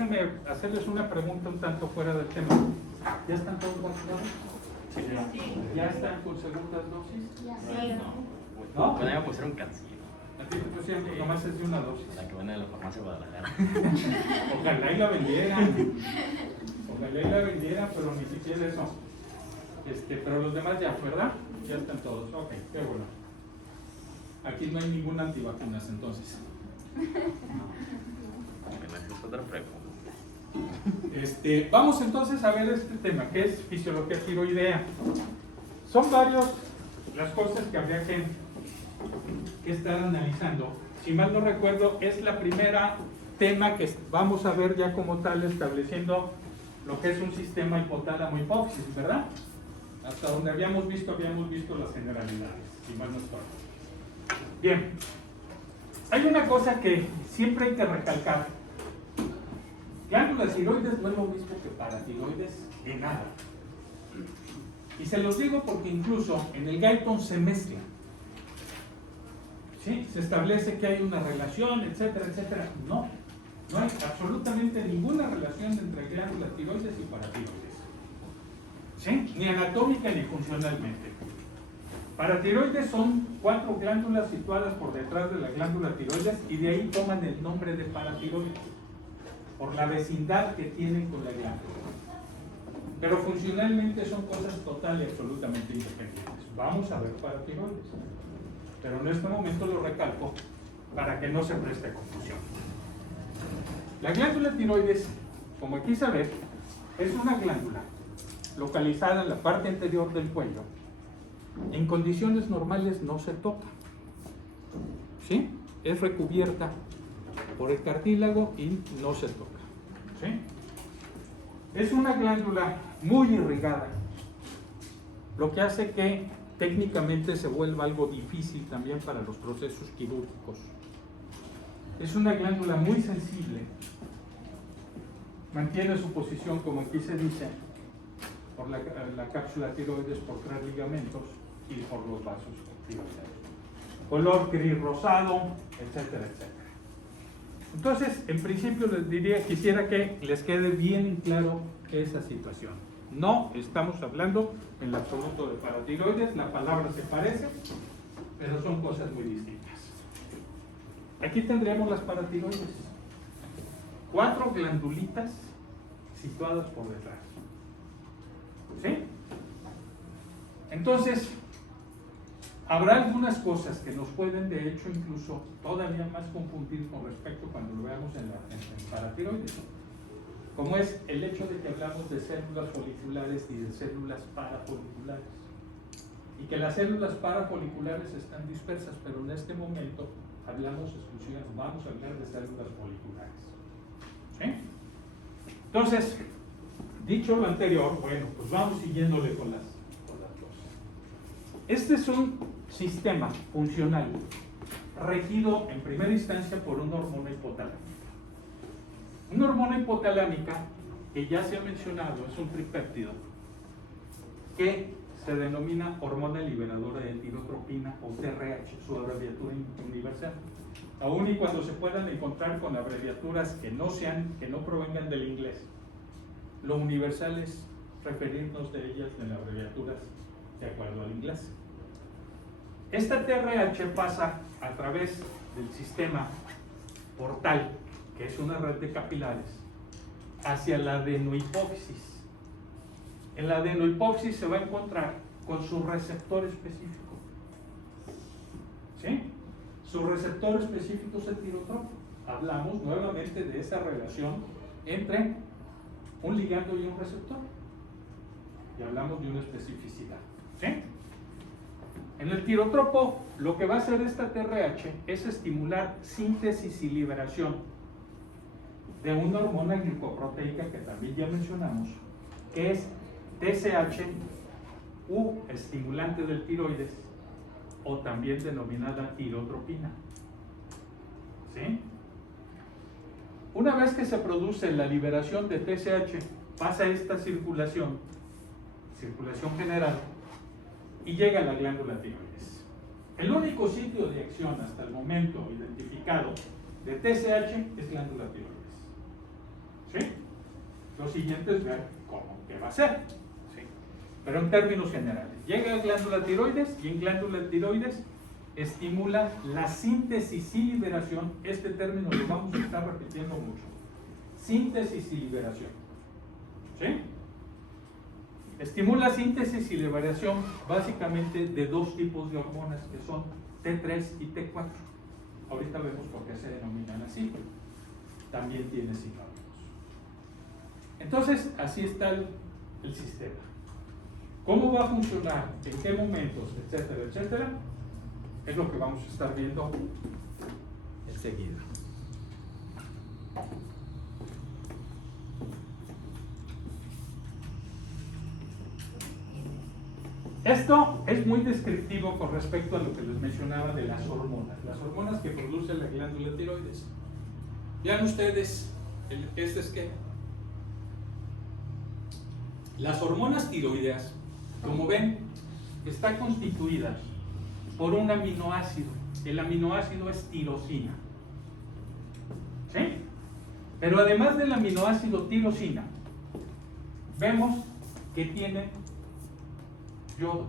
déjenme hacerles una pregunta un tanto fuera del tema. ¿Ya están todos vacunados? Sí, ¿ya están con segundas dosis? No, pero ya me pusieron cancino. A ti te pusieron nomás es de una dosis. La que viene de la farmacia de Guadalajara. Ojalá y la vendieran. Ojalá y la vendieran, pero ni siquiera eso. Pero los demás ya, ¿verdad? Ya están todos. Ok, qué bueno. Aquí no hay ninguna antivacunas entonces. Es otra pregunta. Vamos entonces a ver este tema, que es fisiología tiroidea. Son varios las cosas que habría que estar analizando. Si mal no recuerdo, es la primera tema que vamos a ver ya como tal, estableciendo lo que es un sistema hipotálamo hipófisis, ¿verdad? Hasta donde habíamos visto las generalidades, si mal no estoy. Bien, hay una cosa que siempre hay que recalcar. Glándulas tiroides no es lo mismo que paratiroides en nada. Y se los digo porque incluso en el Guyton se mezclan. ¿Sí? Se establece que hay una relación, etcétera, etcétera. No hay absolutamente ninguna relación entre glándulas tiroides y paratiroides. ¿Sí? Ni anatómica ni funcionalmente. Paratiroides son 4 glándulas situadas por detrás de la glándula tiroides y de ahí toman el nombre de paratiroides, por la vecindad que tienen con la glándula. Pero funcionalmente son cosas total y absolutamente independientes. Vamos a ver paratiroides. Pero en este momento lo recalco para que no se preste confusión. La glándula tiroides, como aquí se ve, es una glándula localizada en la parte anterior del cuello. En condiciones normales no se toca. ¿Sí? Es recubierta por el cartílago y no se toca. ¿Sí? Es una glándula muy irrigada, lo que hace que técnicamente se vuelva algo difícil también para los procesos quirúrgicos. Es una glándula muy sensible, mantiene su posición, como aquí se dice, por la cápsula tiroides, por 3 ligamentos y por los vasos tiroideos. Color gris rosado, etcétera, etcétera. Entonces, en principio les diría, quisiera que les quede bien claro esa situación. No estamos hablando en absoluto de paratiroides, la palabra se parece, pero son cosas muy distintas. Aquí tendríamos las paratiroides. 4 glandulitas situadas por detrás. ¿Sí? Entonces, habrá algunas cosas que nos pueden, de hecho, incluso todavía más confundir con respecto cuando lo veamos en paratiroides, como es el hecho de que hablamos de células foliculares y de células parafoliculares, y que las células parafoliculares están dispersas, pero en este momento hablamos exclusivamente, vamos a hablar de células foliculares. ¿Sí? Entonces, dicho lo anterior, bueno, pues vamos siguiéndole con las cosas. Este es un sistema funcional regido en primera instancia por una hormona hipotalámica. Una hormona hipotalámica que ya se ha mencionado, es un tripéptido que se denomina hormona liberadora de tirotropina o TRH, su abreviatura universal. Aún y cuando se puedan encontrar con abreviaturas que no provengan del inglés, lo universal es referirnos de ellas en abreviaturas de acuerdo al inglés. Esta TRH pasa a través del sistema portal, que es una red de capilares, hacia la adenohipófisis. En la adenohipófisis se va a encontrar con su receptor específico. ¿Sí? Su receptor específico es el tirotropo. Hablamos nuevamente de esa relación entre un ligando y un receptor. Y hablamos de una especificidad. ¿Sí? En el tirotropo, lo que va a hacer esta TRH es estimular síntesis y liberación de una hormona glicoproteica que también ya mencionamos, que es TSH u estimulante del tiroides, o también denominada tirotropina. ¿Sí? Una vez que se produce la liberación de TSH, pasa esta circulación general, y llega a la glándula tiroides. El único sitio de acción hasta el momento identificado de TSH es glándula tiroides. ¿Sí? Lo siguiente es ver qué va a hacer. Sí. Pero en términos generales, llega a glándula tiroides y en glándula tiroides estimula la síntesis y liberación. Este término lo vamos a estar repitiendo mucho. Síntesis y liberación. ¿Sí? Estimula síntesis y liberación básicamente de dos tipos de hormonas que son T3 y T4. Ahorita vemos por qué se denominan así. También tiene sinónimos. Entonces, así está el sistema. ¿Cómo va a funcionar? ¿En qué momentos? Etcétera, etcétera. Es lo que vamos a estar viendo enseguida. Esto es muy descriptivo con respecto a lo que les mencionaba de las hormonas que produce la glándula tiroides. Vean ustedes este esquema. Las hormonas tiroideas, como ven, están constituidas por un aminoácido. El aminoácido es tirosina. ¿Sí? Pero además del aminoácido tirosina, vemos que tiene yodo.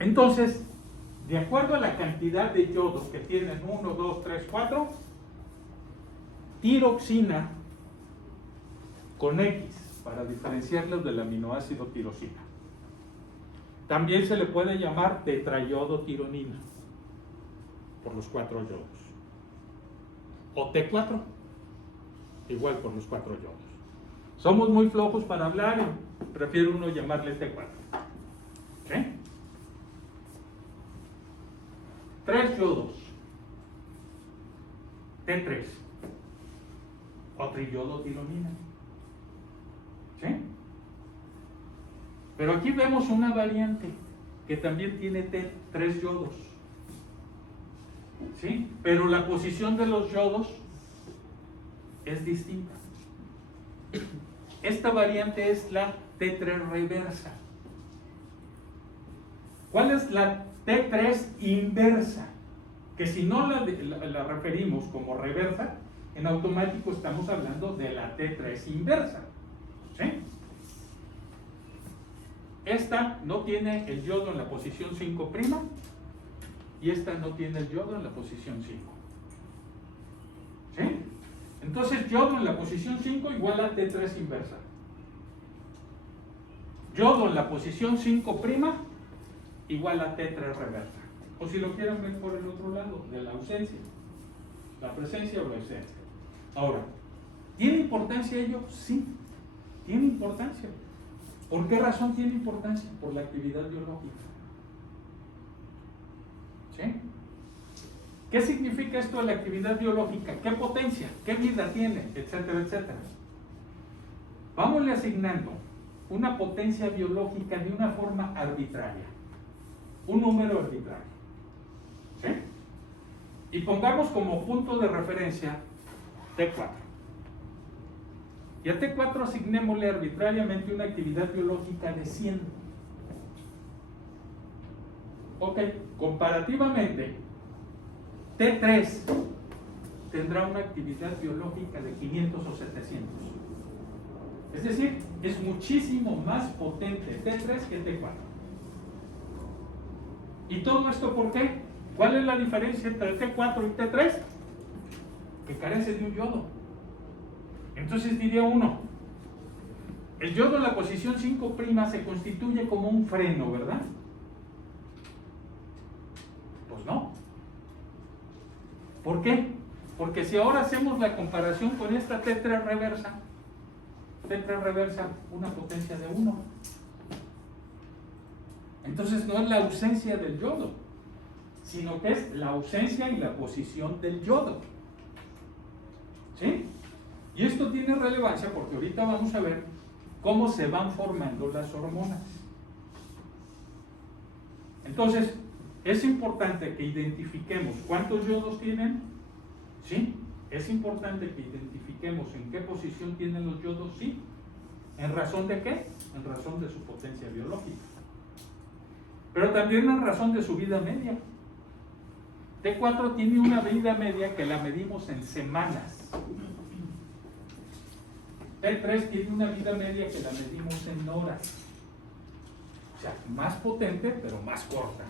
Entonces, de acuerdo a la cantidad de yodos que tienen 1, 2, 3, 4, tiroxina con X para diferenciarlos del aminoácido tirosina. También se le puede llamar tetrayodotironina por los 4 yodos. O T4, igual por los 4 yodos. Somos muy flojos para hablar y prefiero uno llamarle T4. ¿Sí? 3 yodos. T3. O triyodotironina. ¿Sí? Pero aquí vemos una variante que también tiene T3 yodos. ¿Sí? Pero la posición de los yodos es distinta. Esta variante es la T3 reversa. ¿Cuál es la T3 inversa? Que si no la referimos como reversa, en automático estamos hablando de la T3 inversa. ¿Sí? Esta no tiene el yodo en la posición 5' y esta no tiene el yodo en la posición 5. ¿Sí? Entonces yodo en la posición 5 igual a T3 inversa. Yodo en la posición 5' igual a T3 reversa. O si lo quieren ver por el otro lado, de la ausencia. La presencia o la ausencia. Ahora, ¿tiene importancia ello? Sí, tiene importancia. ¿Por qué razón tiene importancia? Por la actividad biológica. ¿Sí? ¿Qué significa esto de la actividad biológica? ¿Qué potencia? ¿Qué vida tiene? Etcétera, etcétera. Vámosle asignando una potencia biológica de una forma arbitraria. Un número arbitrario. ¿Sí? Y pongamos como punto de referencia T4. Y a T4 asignémosle arbitrariamente una actividad biológica de 100. Ok, comparativamente, T3 tendrá una actividad biológica de 500 o 700. Es decir, es muchísimo más potente T3 que T4. ¿Y todo esto por qué? ¿Cuál es la diferencia entre T4 y T3? Que carece de un yodo. Entonces diría uno, el yodo en la posición 5' se constituye como un freno, ¿verdad? Pues no. ¿Por qué? Porque si ahora hacemos la comparación con esta T3 reversa, una potencia de 1. Entonces no es la ausencia del yodo, sino que es la ausencia y la posición del yodo. ¿Sí? Y esto tiene relevancia porque ahorita vamos a ver cómo se van formando las hormonas. Entonces, es importante que identifiquemos cuántos yodos tienen. ¿Sí? Es importante que identifiquemos en qué posición tienen los yodos. ¿Sí? ¿En razón de qué? En razón de su potencia biológica. Pero también en razón de su vida media. T4 tiene una vida media que la medimos en semanas. T3 tiene una vida media que la medimos en horas. O sea, más potente, pero más corta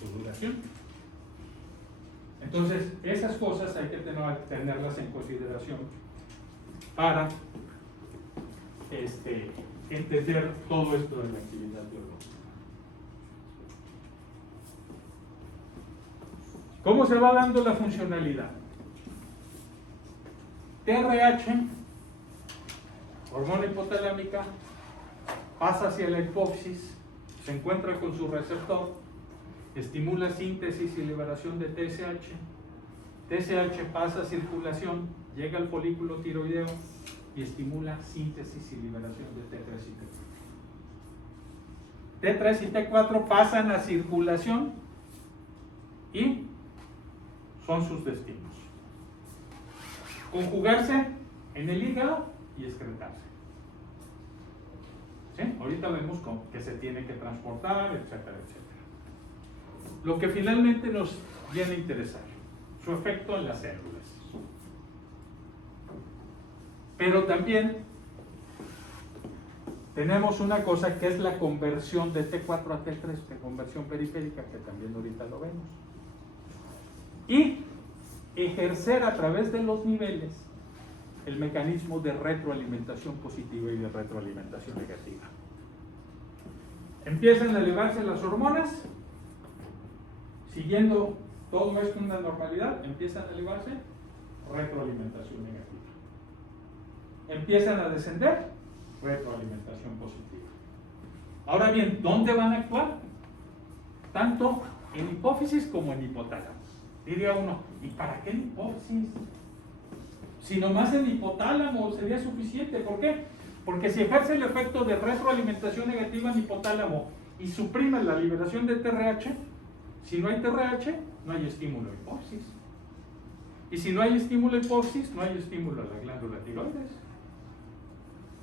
su duración. Entonces, esas cosas hay que tenerlas en consideración para entender todo esto de la actividad biológica. ¿Cómo se va dando la funcionalidad? TRH, hormona hipotalámica, pasa hacia la hipófisis, se encuentra con su receptor, estimula síntesis y liberación de TSH. TSH pasa a circulación, llega al folículo tiroideo y estimula síntesis y liberación de T3 y T4. T3 y T4 pasan a circulación y son sus destinos: conjugarse en el hígado y excretarse. ¿Sí? Ahorita vemos que se tiene que transportar, etcétera, etcétera. Lo que finalmente nos viene a interesar, su efecto en las células. Pero también tenemos una cosa que es la conversión de T4 a T3, de conversión periférica, que también ahorita lo vemos. Y ejercer a través de los niveles el mecanismo de retroalimentación positiva y de retroalimentación negativa. Empiezan a elevarse las hormonas, siguiendo todo esto en una normalidad, empiezan a elevarse, retroalimentación negativa. Empiezan a descender, retroalimentación positiva. Ahora bien, ¿dónde van a actuar? Tanto en hipófisis como en hipotálamo. Diría uno, ¿y para qué en hipófisis? Si nomás en hipotálamo sería suficiente. ¿Por qué? Porque si ejerce el efecto de retroalimentación negativa en hipotálamo y suprime la liberación de TRH, si no hay TRH, no hay estímulo a hipófisis. Y si no hay estímulo a hipófisis, no hay estímulo a la glándula tiroides.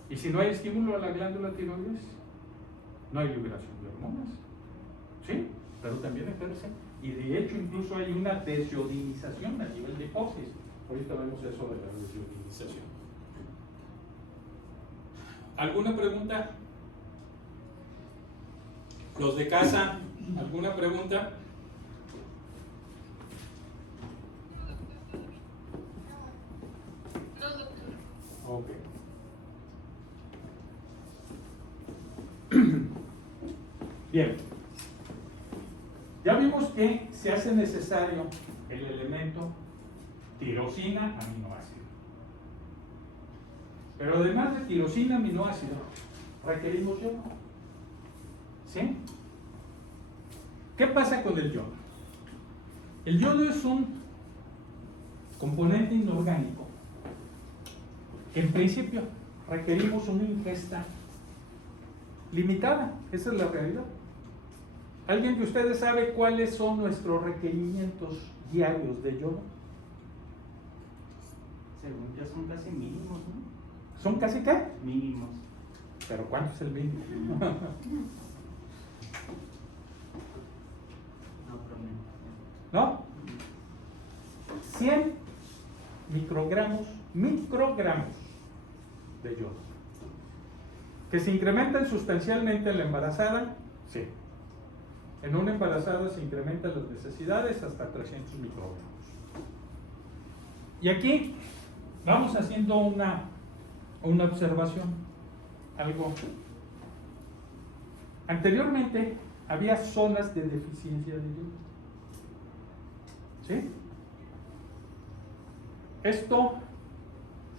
Y si no hay estímulo a la glándula tiroides, no hay liberación de hormonas. ¿Sí? Pero también ejerce. Y de hecho incluso hay una desiodinización a nivel de hipófisis. Ahorita vemos eso de la desiodinización. ¿Alguna pregunta? Los de casa, ¿alguna pregunta? No, doctor. Ok. Bien. Ya vimos que se hace necesario el elemento tirosina, aminoácido. Pero además de tirosina, aminoácido, requerimos yodo. ¿Sí? ¿Qué pasa con el yodo? El yodo es un componente inorgánico que en principio requerimos una ingesta limitada. Esa es la realidad. ¿Alguien de ustedes sabe cuáles son nuestros requerimientos diarios de yodo? Según yo son casi mínimos, ¿no? ¿Son casi qué? Mínimos. ¿Pero cuánto es el mínimo? No, promedio. ¿No? 100 microgramos de yodo. ¿Que se incrementan sustancialmente en la embarazada? Sí. En una embarazada se incrementan las necesidades hasta 300 microgramos. Y aquí vamos haciendo una observación. Algo. Anteriormente había zonas de deficiencia de yodo. ¿Sí? Esto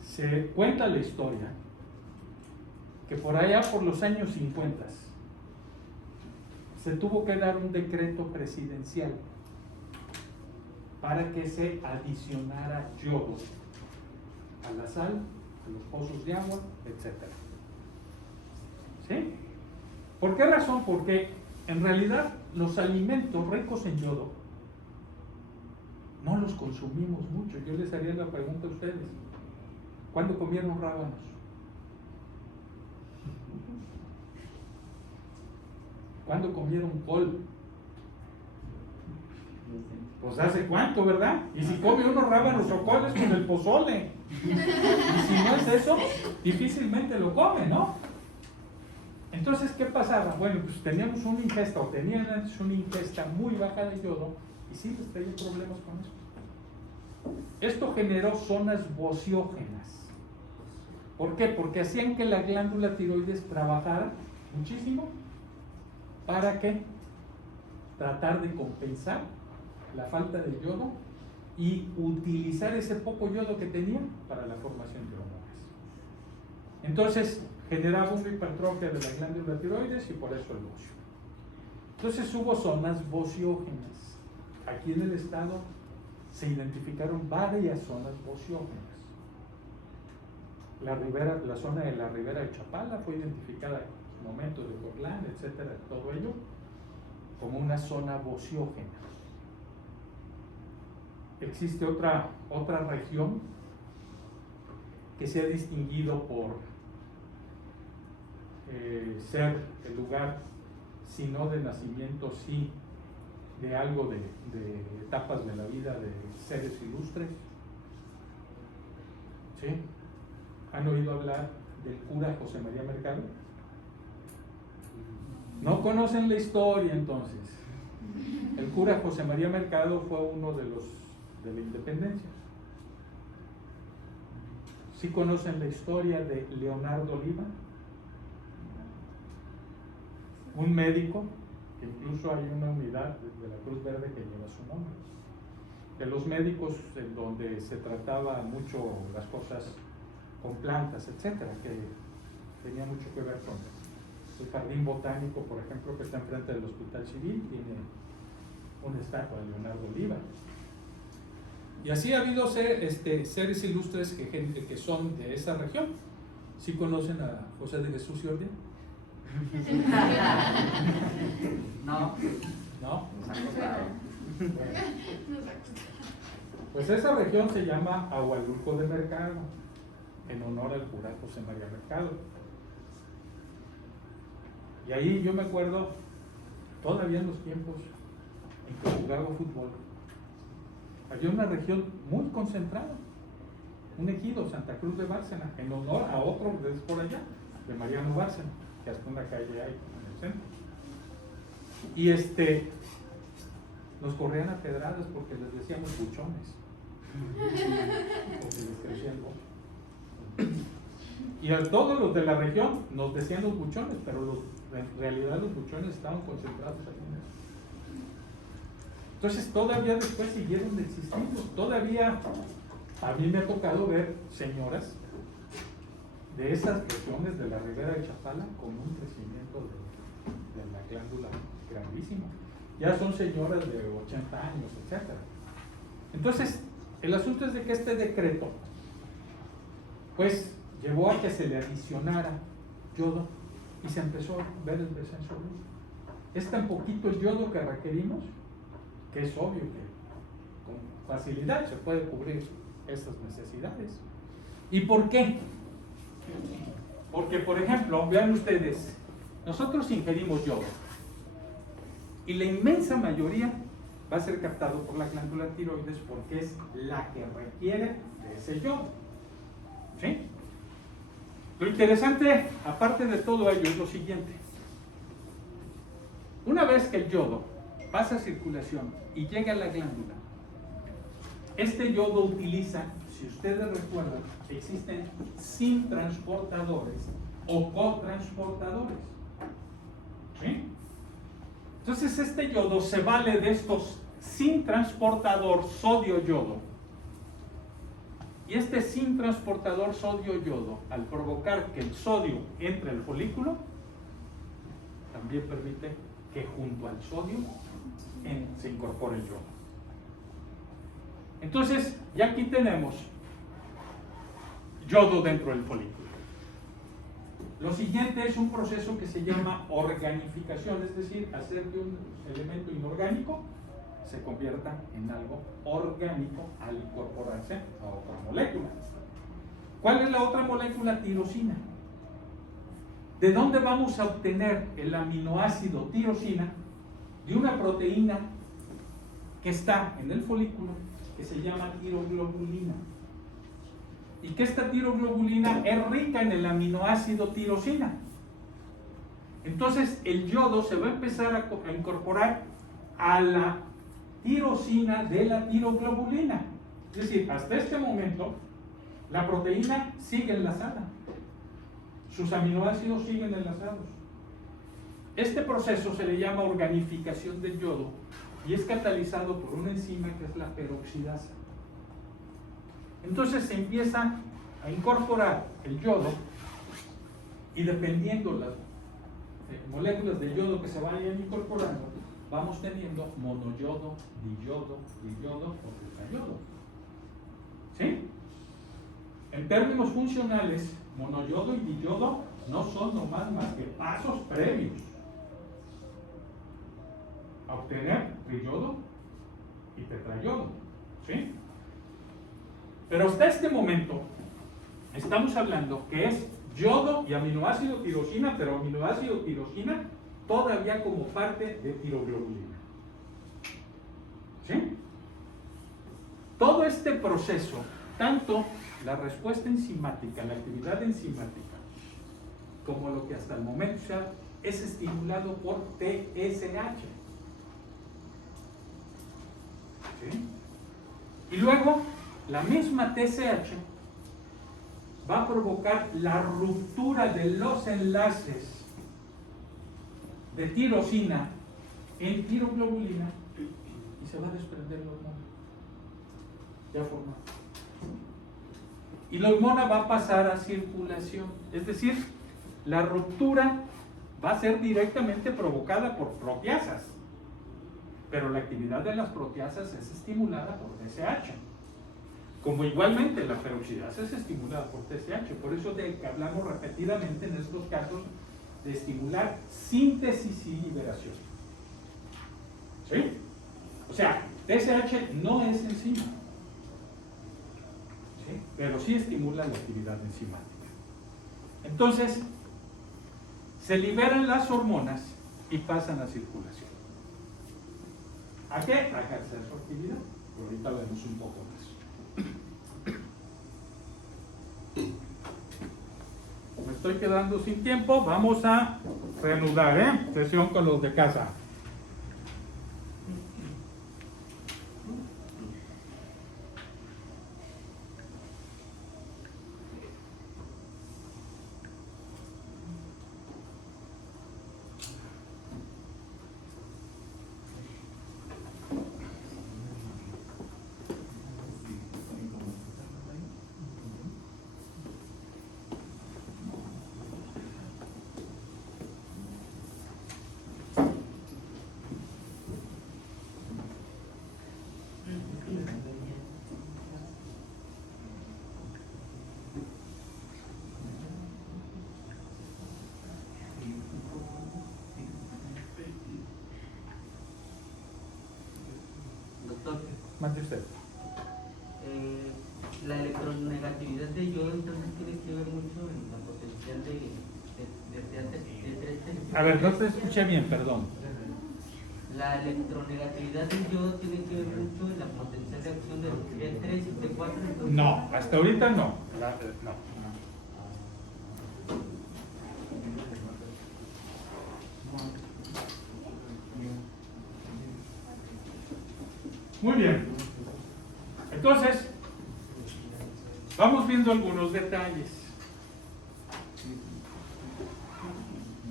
se cuenta la historia que por allá por los años 50 se tuvo que dar un decreto presidencial para que se adicionara yodo a la sal, a los pozos de agua, etc. ¿Sí? ¿Por qué razón? Porque en realidad los alimentos ricos en yodo no los consumimos mucho. Yo les haría la pregunta a ustedes: ¿cuándo comieron rábanos? ¿Cuándo comieron col? Pues hace cuánto, ¿verdad? Y si come unos rábanos o coles con el pozole. Y si no es eso, difícilmente lo come, ¿no? Entonces, ¿qué pasaba? Bueno, pues teníamos una ingesta, o tenían antes una ingesta muy baja de yodo, y sí les traía problemas con eso. Esto generó zonas bociógenas. ¿Por qué? Porque hacían que la glándula tiroides trabajara muchísimo. ¿Para qué? Tratar de compensar la falta de yodo y utilizar ese poco yodo que tenía para la formación de hormonas. Entonces, generaba una hipertrofia de la glándula tiroides y por eso el bocio. Entonces hubo zonas bociógenas. Aquí en el estado se identificaron varias zonas bociógenas. La zona de la ribera de Chapala fue identificada en momentos de Ocotlán, etcétera, todo ello, como una zona bociógena. Existe otra región que se ha distinguido por ser el lugar, si no de nacimiento, sí de algo de etapas de la vida de seres ilustres. ¿Sí? ¿Han oído hablar del cura José María Mercado? No conocen la historia entonces. El cura José María Mercado fue uno de la independencia. ¿Sí conocen la historia de Leonardo Oliva? Un médico, que incluso hay una unidad de la Cruz Verde que lleva su nombre. De los médicos en donde se trataba mucho las cosas con plantas, etcétera, que tenía mucho que ver con el jardín botánico, por ejemplo, que está enfrente del Hospital Civil, tiene una estatua de Leonardo Oliva. Y así ha habido seres ilustres que son de esa región. ¿Sí conocen a José de Jesús Jordi? No. ¿No? Pues esa región se llama Ahualulco de Mercado, en honor al cura José María Mercado. Y ahí yo me acuerdo, todavía en los tiempos en que jugaba fútbol, había una región muy concentrada, un ejido, Santa Cruz de Bárcena, en honor a otro que es por allá, de Mariano Bárcena, que hasta una calle hay en el centro. Y nos corrían a pedradas porque les decíamos buchones, porque les crecía el bocho. Y a todos los de la región nos decían los buchones, pero en realidad los buchones estaban concentrados aquí en eso. Entonces todavía después siguieron existiendo. Todavía a mí me ha tocado ver señoras de esas regiones de la ribera de Chapala con un crecimiento de la glándula grandísimo. Ya son señoras de 80 años, etc. Entonces, el asunto es de que este decreto pues llevó a que se le adicionara yodo y se empezó a ver el descenso. Es tan poquito el yodo que requerimos que es obvio que con facilidad se puede cubrir esas necesidades. ¿Y por qué? Porque, por ejemplo, vean ustedes, nosotros ingerimos yodo y la inmensa mayoría va a ser captado por la glándula tiroides porque es la que requiere de ese yodo. ¿Sí? Lo interesante, aparte de todo ello, es lo siguiente. Una vez que el yodo pasa a circulación y llega a la glándula, este yodo utiliza, si ustedes recuerdan, existen sintransportadores o cotransportadores. ¿Sí? Entonces este yodo se vale de estos sintransportador sodio-yodo. Y este sintransportador sodio-yodo, al provocar que el sodio entre al folículo, también permite que junto al sodio se incorpore el yodo. Entonces, ya aquí tenemos yodo dentro del folículo. Lo siguiente es un proceso que se llama organificación, es decir, hacer que un elemento inorgánico se convierta en algo orgánico al incorporarse a otra molécula. ¿Cuál es la otra molécula? Tirosina. ¿De dónde vamos a obtener el aminoácido tirosina? De una proteína que está en el folículo que se llama tiroglobulina. Y que esta tiroglobulina es rica en el aminoácido tirosina. Entonces el yodo se va a empezar a incorporar a la tirosina de la tiroglobulina. Es decir, hasta este momento la proteína sigue enlazada, sus aminoácidos siguen enlazados. Este proceso se le llama organificación del yodo y es catalizado por una enzima que es la peroxidasa. Entonces se empieza a incorporar el yodo y dependiendo las moléculas de yodo que se vayan incorporando, vamos teniendo monoyodo, diyodo, diyodo o tetrayodo. ¿Sí? En términos funcionales, monoyodo y diyodo no son nomás más que pasos previos a obtener triyodo y tetrayodo. ¿Sí? Pero hasta este momento estamos hablando que es yodo y aminoácido tirosina, pero aminoácido tirosina todavía como parte de tiroglobulina. ¿Sí? Todo este proceso, tanto la respuesta enzimática, la actividad enzimática, como lo que hasta el momento es estimulado por TSH. ¿Sí? Y luego, la misma TSH va a provocar la ruptura de los enlaces de tirosina en tiroglobulina y se va a desprender la hormona ya formada. Y la hormona va a pasar a circulación, es decir, la ruptura va a ser directamente provocada por proteasas, pero la actividad de las proteasas es estimulada por TSH. Como igualmente la peroxidasa es estimulada por TSH, por eso de que hablamos repetidamente en estos casos de estimular síntesis y liberación. ¿Sí? O sea, TSH no es enzima, ¿sí? Pero sí estimula la actividad enzimática. Entonces, se liberan las hormonas y pasan a circulación. ¿A qué? A ejercer su actividad. Pero ahorita vemos un poco más. Me estoy quedando sin tiempo, vamos a reanudar, sesión con los de casa. Doctor, Mande usted. la electronegatividad de yodo entonces tiene que ver mucho en la potencial de A ver, no te escuché bien, perdón. La electronegatividad del yodo tiene que ver mucho en la potencial de acción del T3 y T4. Entonces, No, hasta ahorita no. No. Muy bien. Entonces, vamos viendo algunos detalles.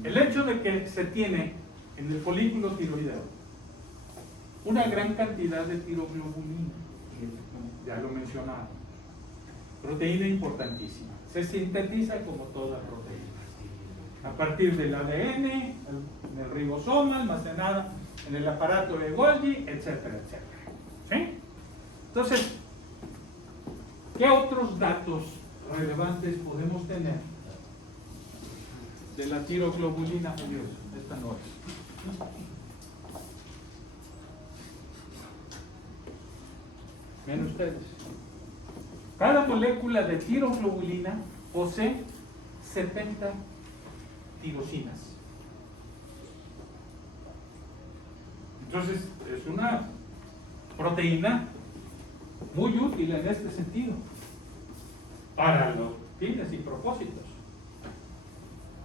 El hecho de que se tiene en el folículo tiroideo una gran cantidad de tiroglobulina, ya lo mencionaba, proteína importantísima, se sintetiza como toda proteína, a partir del ADN, en el ribosoma, almacenada en el aparato de Golgi, etcétera, etcétera. ¿Sí? Entonces, ¿qué otros datos relevantes podemos tener de la tiroglobulina? Esta no es. Ven ustedes. Cada molécula de tiroglobulina posee 70 tirosinas. Entonces, es una proteína muy útil en este sentido, para los fines y propósitos.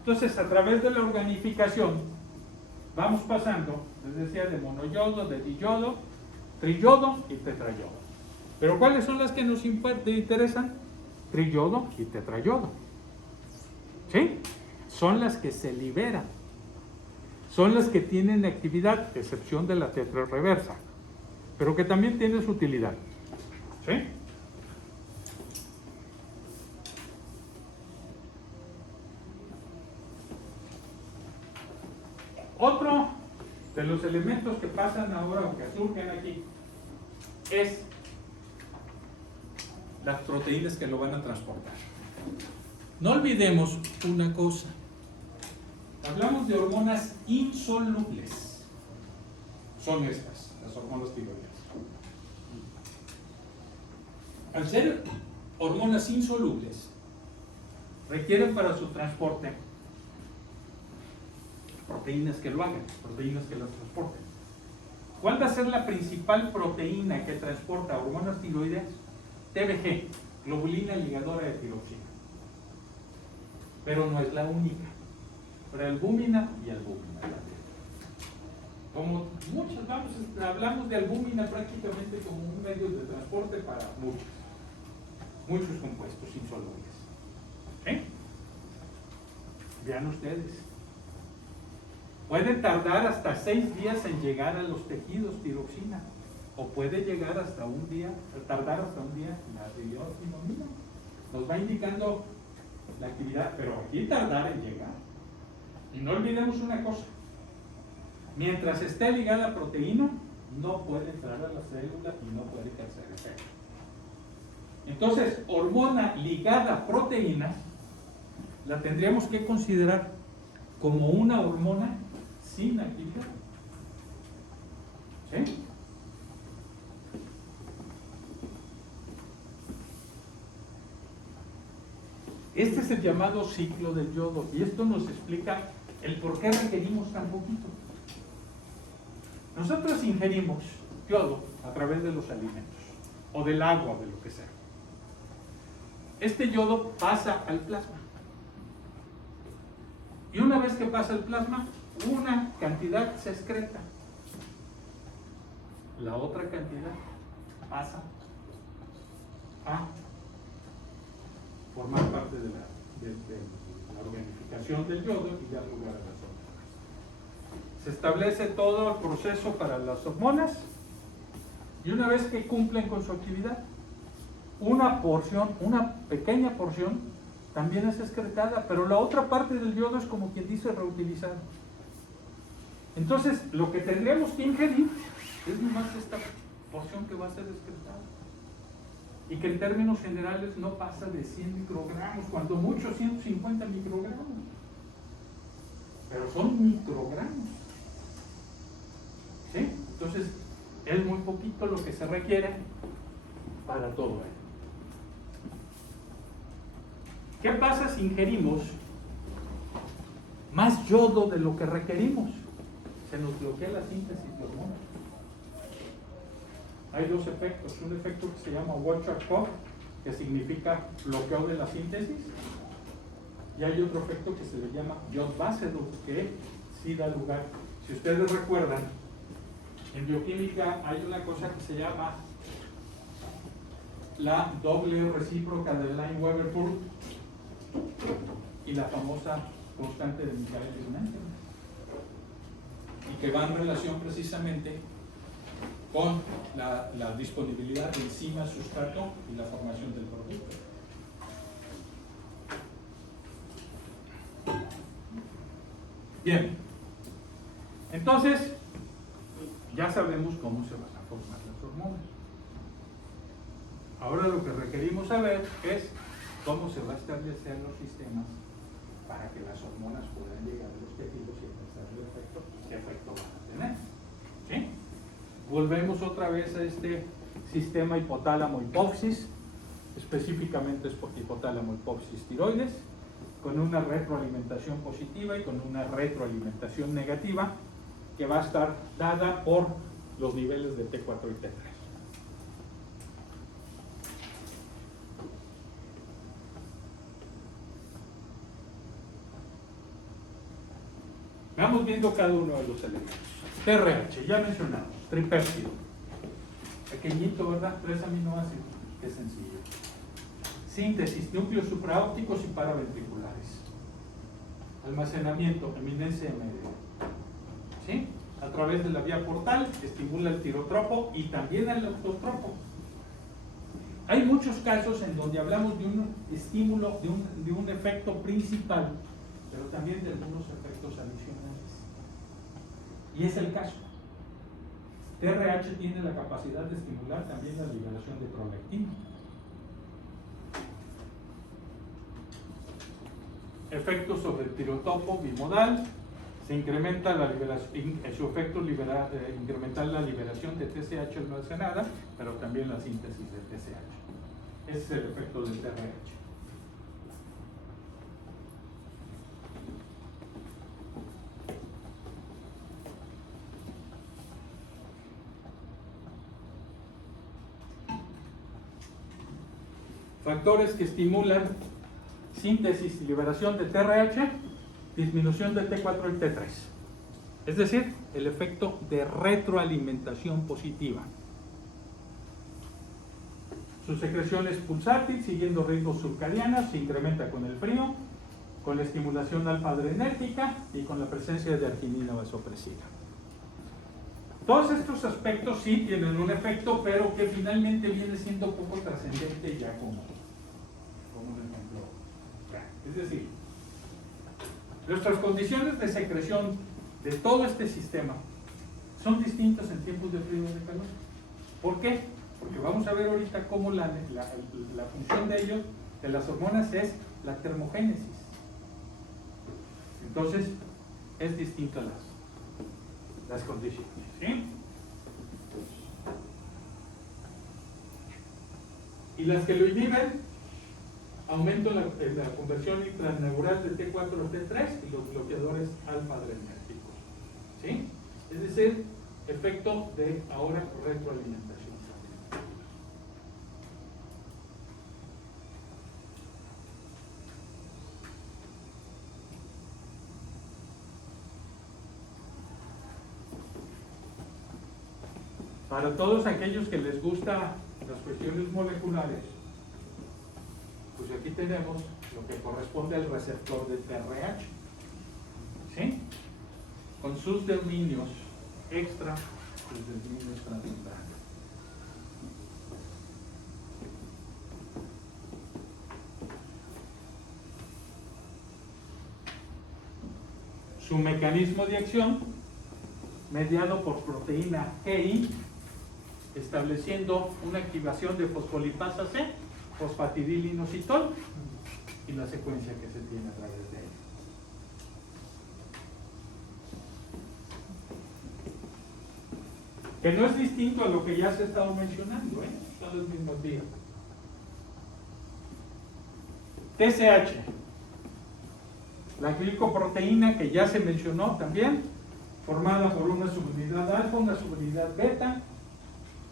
Entonces, a través de la organificación, vamos pasando, les decía, de monoyodo, de diyodo, triyodo y tetrayodo. Pero ¿cuáles son las que nos interesan? Triyodo y tetrayodo. ¿Sí? Son las que se liberan. Son las que tienen actividad, excepción de la tetrarreversa, pero que también tiene su utilidad. ¿Sí? Otro de los elementos que pasan ahora o que surgen aquí es las proteínas que lo van a transportar. No olvidemos una cosa. Hablamos de hormonas insolubles. Son estas, las hormonas tiroideas. Al ser hormonas insolubles, requieren para su transporte proteínas que lo hagan, proteínas que las transporten. ¿Cuál va a ser la principal proteína que transporta hormonas tiroideas? TBG, globulina ligadora de tiroxina. Pero no es la única. Prealbúmina y albúmina. Como muchos, hablamos de albúmina prácticamente como un medio de transporte para muchos compuestos insolubles. ¿Sí? Vean ustedes. Puede tardar hasta 6 días en llegar a los tejidos tiroxina, o puede llegar hasta un día, tardar hasta un día la tiroxina. Nos va indicando la actividad, pero aquí tardar en llegar. Y no olvidemos una cosa: mientras esté ligada a proteína, no puede entrar a la célula y no puede ejercer efecto. Entonces, hormona ligada a proteínas la tendríamos que considerar como una hormona sin actividad. ¿Sí? Este es el llamado ciclo del yodo, y esto nos explica el por qué requerimos tan poquito. Nosotros ingerimos yodo a través de los alimentos, o del agua, o de lo que sea. Este yodo pasa al plasma. Y una vez que pasa al plasma, una cantidad se excreta. La otra cantidad pasa a formar parte de la organificación del yodo y da lugar a las hormonas. Se establece todo el proceso para las hormonas, y una vez que cumplen con su actividad, una pequeña porción también es excretada, pero la otra parte del yodo es, como quien dice, reutilizada. Entonces, lo que tendríamos que ingerir es nomás esta porción que va a ser excretada, y que en términos generales no pasa de 100 microgramos, cuando mucho 150 microgramos, pero son microgramos. ¿Sí? Entonces, es muy poquito lo que se requiere para todo ello. ¿Qué pasa si ingerimos más yodo de lo que requerimos? Se nos bloquea la síntesis de hormonas. Hay dos efectos: un efecto que se llama Waterfall, que significa bloqueo de la síntesis, y hay otro efecto que se le llama Jod Basedow, que sí da lugar. Si ustedes recuerdan, en bioquímica hay una cosa que se llama la doble recíproca de Line-Weber-Burk y la famosa constante de Michaelis-Menten, y que va en relación precisamente con la disponibilidad de enzima, sustrato y la formación del producto. Bien, entonces ya sabemos cómo se van a formar las hormonas. Ahora lo que requerimos saber es cómo se va a establecer los sistemas para que las hormonas puedan llegar a los tejidos y ejercer el efecto, qué efecto van a tener. ¿Sí? Volvemos otra vez a este sistema hipotálamo-hipófisis, específicamente es hipotálamo-hipófisis tiroides, con una retroalimentación positiva y con una retroalimentación negativa, que va a estar dada por los niveles de T4 y T3. Vamos viendo cada uno de los elementos. TRH, ya mencionamos, tripéptido. Pequeñito, ¿verdad? 3 aminoácidos, qué sencillo. Síntesis, núcleos supraópticos y paraventriculares. Almacenamiento, eminencia de medio. ¿Sí? A través de la vía portal, estimula el tirotropo y también el autotropo. Hay muchos casos en donde hablamos de un estímulo, de un efecto principal, pero también de algunos efectos adicionales. Y es el caso. TRH tiene la capacidad de estimular también la liberación de prolactina. Efectos sobre el tirotopo bimodal. Se incrementa la liberación, su efecto incrementar la liberación de TSH almacenada, pero también la síntesis de TSH. Ese es el efecto del TRH. Factores que estimulan síntesis y liberación de TRH, disminución de T4 y T3. Es decir, el efecto de retroalimentación positiva. Su secreción es pulsátil, siguiendo ritmos circadianos, se incrementa con el frío, con la estimulación alfa-adrenérgica y con la presencia de arginina vasopresina. Todos estos aspectos sí tienen un efecto, pero que finalmente viene siendo poco trascendente ya como un ejemplo. Es decir, nuestras condiciones de secreción de todo este sistema son distintas en tiempos de frío y de calor. ¿Por qué? Porque vamos a ver ahorita cómo la función de ellos, de las hormonas, es la termogénesis. Entonces, es distinta las condiciones. ¿Sí? Y las que lo inhiben, aumento en la conversión intraneural de T4 a T3 y los bloqueadores alfa-adrenérgicos. ¿Sí? Es decir, efecto de ahora retroalimentación. Para todos aquellos que les gustan las cuestiones moleculares, pues aquí tenemos lo que corresponde al receptor de TRH, ¿sí? Con sus dominios extra, sus dominios transmembranos. Su mecanismo de acción, mediado por proteína GI, estableciendo una activación de fosfolipasa C, fosfatidilinositol, y la secuencia que se tiene a través de ella. Que no es distinto a lo que ya se ha estado mencionando, son los mismos días. TSH, la glicoproteína que ya se mencionó también, formada por una subunidad alfa, una subunidad beta,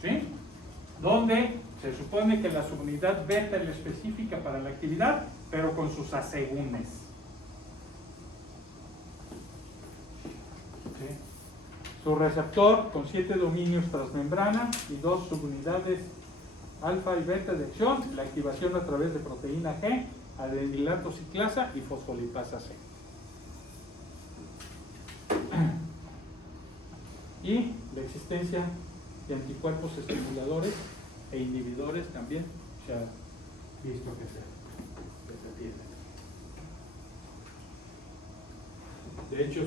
¿sí? Donde se supone que la subunidad beta es la específica para la actividad, pero con sus asegúnes. ¿Sí? Su receptor con 7 dominios transmembrana y 2 subunidades alfa y beta de acción, la activación a través de proteína G, adenilato ciclasa y fosfolipasa C. Y la existencia de anticuerpos estimuladores e inhibidores también se ha visto que se tienen. De hecho,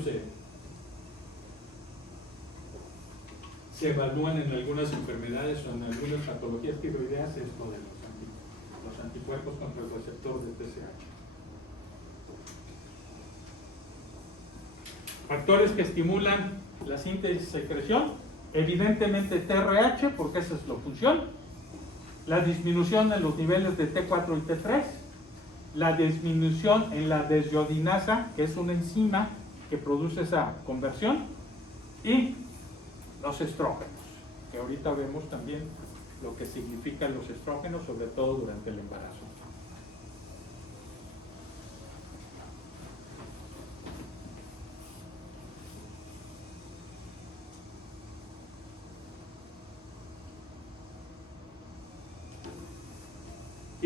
se evalúan en algunas enfermedades o en algunas patologías tiroideas esto de los anticuerpos contra el receptor de TSH. Factores que estimulan la síntesis y secreción, evidentemente TRH, porque esa es la función, la disminución en los niveles de T4 y T3, la disminución en la desiodinasa, que es una enzima que produce esa conversión, y los estrógenos, que ahorita vemos también lo que significan los estrógenos, sobre todo durante el embarazo.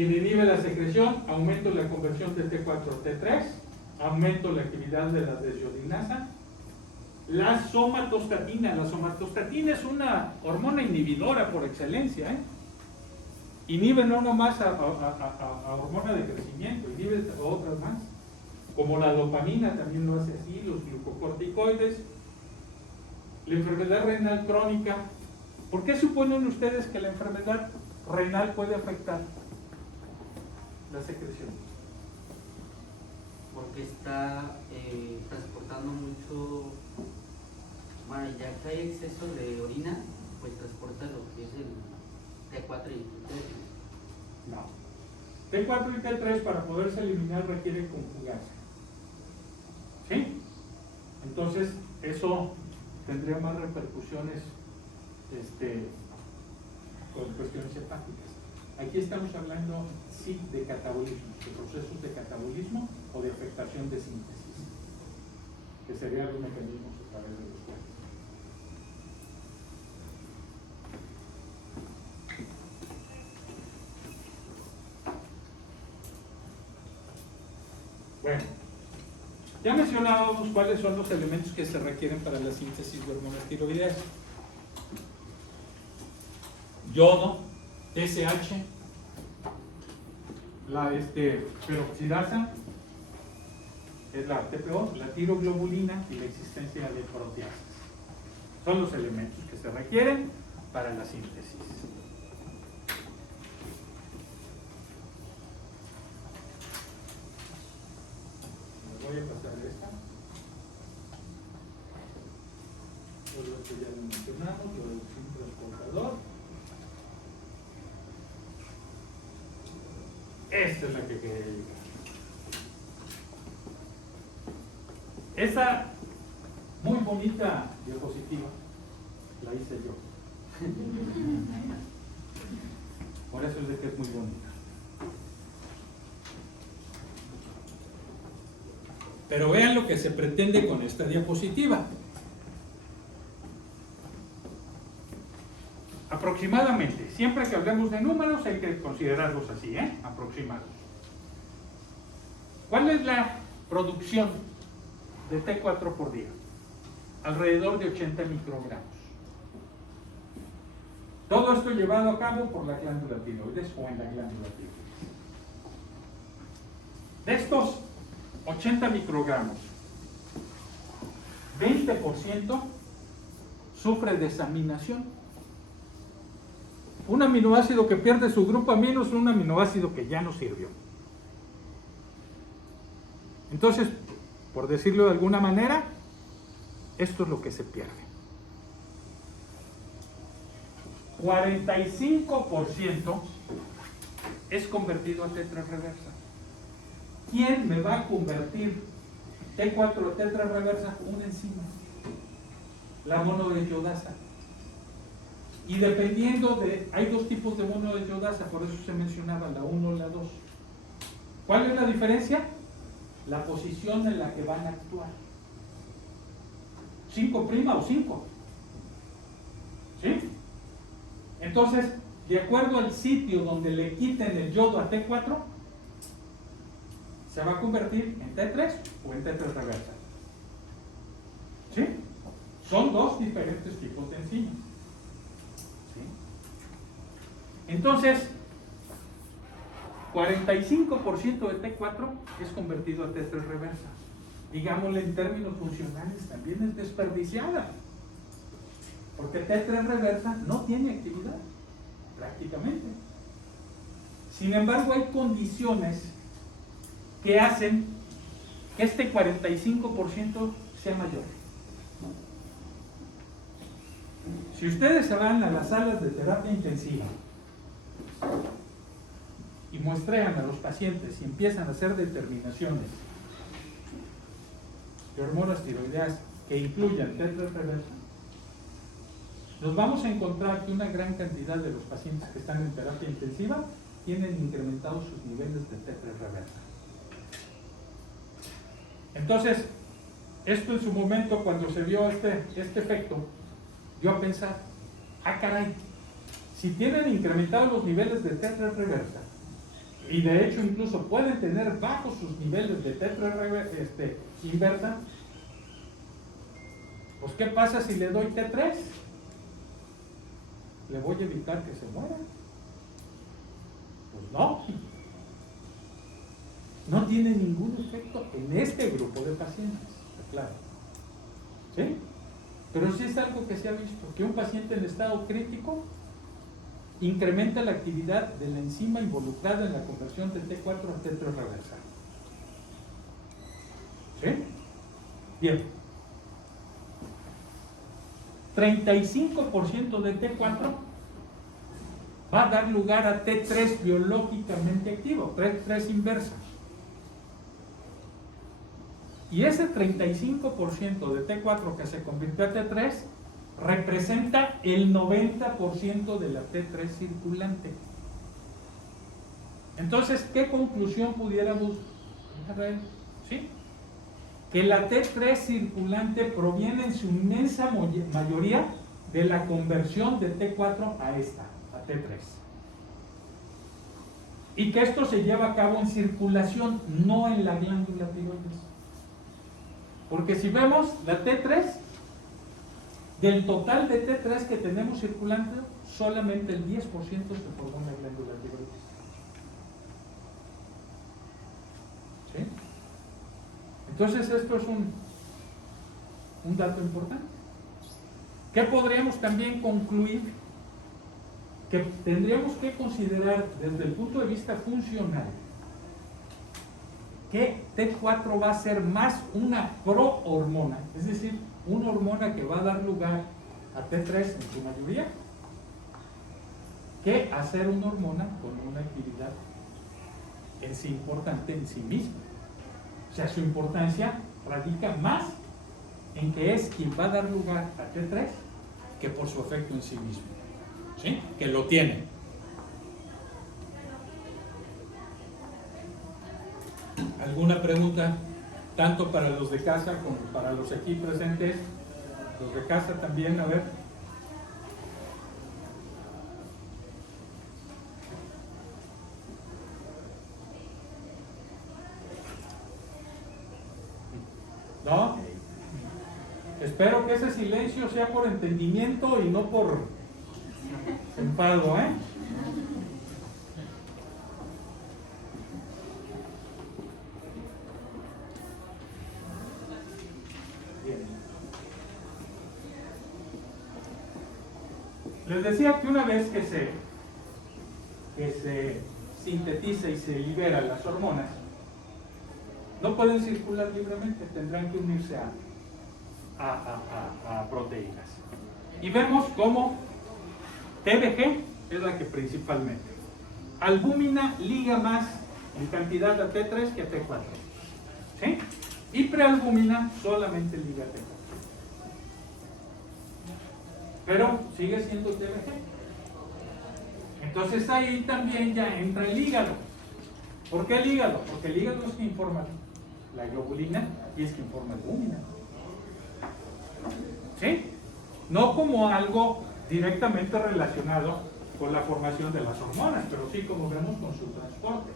Quien inhibe la secreción, aumento la conversión de T4 a T3, aumento la actividad de la desiodinasa. La somatostatina. La somatostatina es una hormona inhibidora por excelencia, ¿eh? Inhibe no nomás a hormona de crecimiento, inhibe a otras más, como la dopamina también lo hace así, los glucocorticoides. La enfermedad renal crónica. ¿Por qué suponen ustedes que la enfermedad renal puede afectar la secreción? Porque está transportando mucho, bueno, ya que hay exceso de orina, pues transporta lo que es el T4 y T3. No. T4 y T3 para poderse eliminar requiere conjugarse. ¿Sí? Entonces, eso tendría más repercusiones con cuestiones hepáticas. Aquí estamos hablando, sí, de catabolismo, de procesos de catabolismo o de afectación de síntesis, que serían los mecanismos a través de los cuales. Bueno, ya mencionábamos cuáles son los elementos que se requieren para la síntesis de hormonas tiroideas. Yodo, TSH, la peroxidasa, es la TPO, la tiroglobulina y la existencia de proteasas. Son los elementos que se requieren para la síntesis. Voy a pasar esta. Todo esto ya lo mencionamos, lo del transportador. Esta es la que quería llegar. Esa muy bonita diapositiva la hice yo. Por eso es de que es muy bonita. Pero vean lo que se pretende con esta diapositiva. Aproximadamente, siempre que hablemos de números hay que considerarlos así, aproximados. ¿Cuál es la producción de T4 por día? Alrededor de 80 microgramos. Todo esto llevado a cabo por la glándula tiroides o en la glándula tiroides. De estos 80 microgramos, 20% sufre desaminación. Un aminoácido que pierde su grupo amino es un aminoácido que ya no sirvió. Entonces, por decirlo de alguna manera, esto es lo que se pierde. 45% es convertido a tetra reversa. ¿Quién me va a convertir T4 a tetra reversa? Una enzima, la monodesyodasa. Y dependiendo de, hay dos tipos de monodesyodasa, por eso se mencionaba la 1 y la 2. ¿Cuál es la diferencia? La posición en la que van a actuar. 5' o 5. ¿Sí? Entonces, de acuerdo al sitio donde le quiten el yodo a T4, se va a convertir en T3 o en T3 reversa. ¿Sí? Son dos diferentes tipos de enzimas. ¿Sí? Entonces, 45% de T4 es convertido a T3 reversa. Digámosle en términos funcionales, también es desperdiciada. Porque T3 reversa no tiene actividad, prácticamente. Sin embargo, hay condiciones que hacen que este 45% sea mayor. Si ustedes se van a las salas de terapia intensiva y muestrean a los pacientes y empiezan a hacer determinaciones de hormonas tiroideas que incluyan T3 reversa, nos vamos a encontrar que una gran cantidad de los pacientes que están en terapia intensiva tienen incrementados sus niveles de T3 reversa. Entonces, esto en su momento, cuando se vio este efecto, dio a pensar, caray, si tienen incrementados los niveles de T3 reversa y de hecho incluso pueden tener bajos sus niveles de T3 inversa, pues ¿qué pasa si le doy T3? ¿Le voy a evitar que se muera? Pues no. No tiene ningún efecto en este grupo de pacientes, claro. ¿Sí? Pero sí es algo que se ha visto, que un paciente en estado crítico incrementa la actividad de la enzima involucrada en la conversión de T4 a T3 reversal. ¿Sí? Bien. 35% de T4 va a dar lugar a T3 biológicamente activo, T3 inversa. Y ese 35% de T4 que se convirtió a T3 representa el 90% de la T3 circulante. Entonces, ¿qué conclusión pudiéramos traer? ¿Sí? Que la T3 circulante proviene en su inmensa mayoría de la conversión de T4 a esta, a T3. Y que esto se lleva a cabo en circulación, no en la glándula tiroides. Porque si vemos la T3, del total de T3 que tenemos circulante, solamente el 10% se formó en la glándula tiroides. ¿Sí? Entonces esto es un dato importante. ¿Qué podríamos también concluir? Que tendríamos que considerar desde el punto de vista funcional que T4 va a ser más una prohormona, es decir, una hormona que va a dar lugar a T3 en su mayoría, que a ser una hormona con una actividad en sí importante en sí misma. O sea, su importancia radica más en que es quien va a dar lugar a T3 que por su efecto en sí mismo. ¿Sí? Que lo tiene. ¿Alguna pregunta? Tanto para los de casa como para los aquí presentes. Los de casa también, a ver. ¿No? Espero que ese silencio sea por entendimiento y no por enfado, ¿eh? Les decía que una vez que se sintetiza y se liberan las hormonas, no pueden circular libremente, tendrán que unirse a proteínas. Y vemos cómo TBG es la que principalmente. Albúmina liga más en cantidad a T3 que a T4. ¿Sí? Y prealbúmina solamente liga a T4. Pero sigue siendo TBG. Entonces ahí también ya entra el hígado. ¿Por qué el hígado? Porque el hígado es quien informa la globulina y es quien forma albúmina. ¿Sí? No como algo directamente relacionado con la formación de las hormonas, pero sí, como vemos, con su transporte.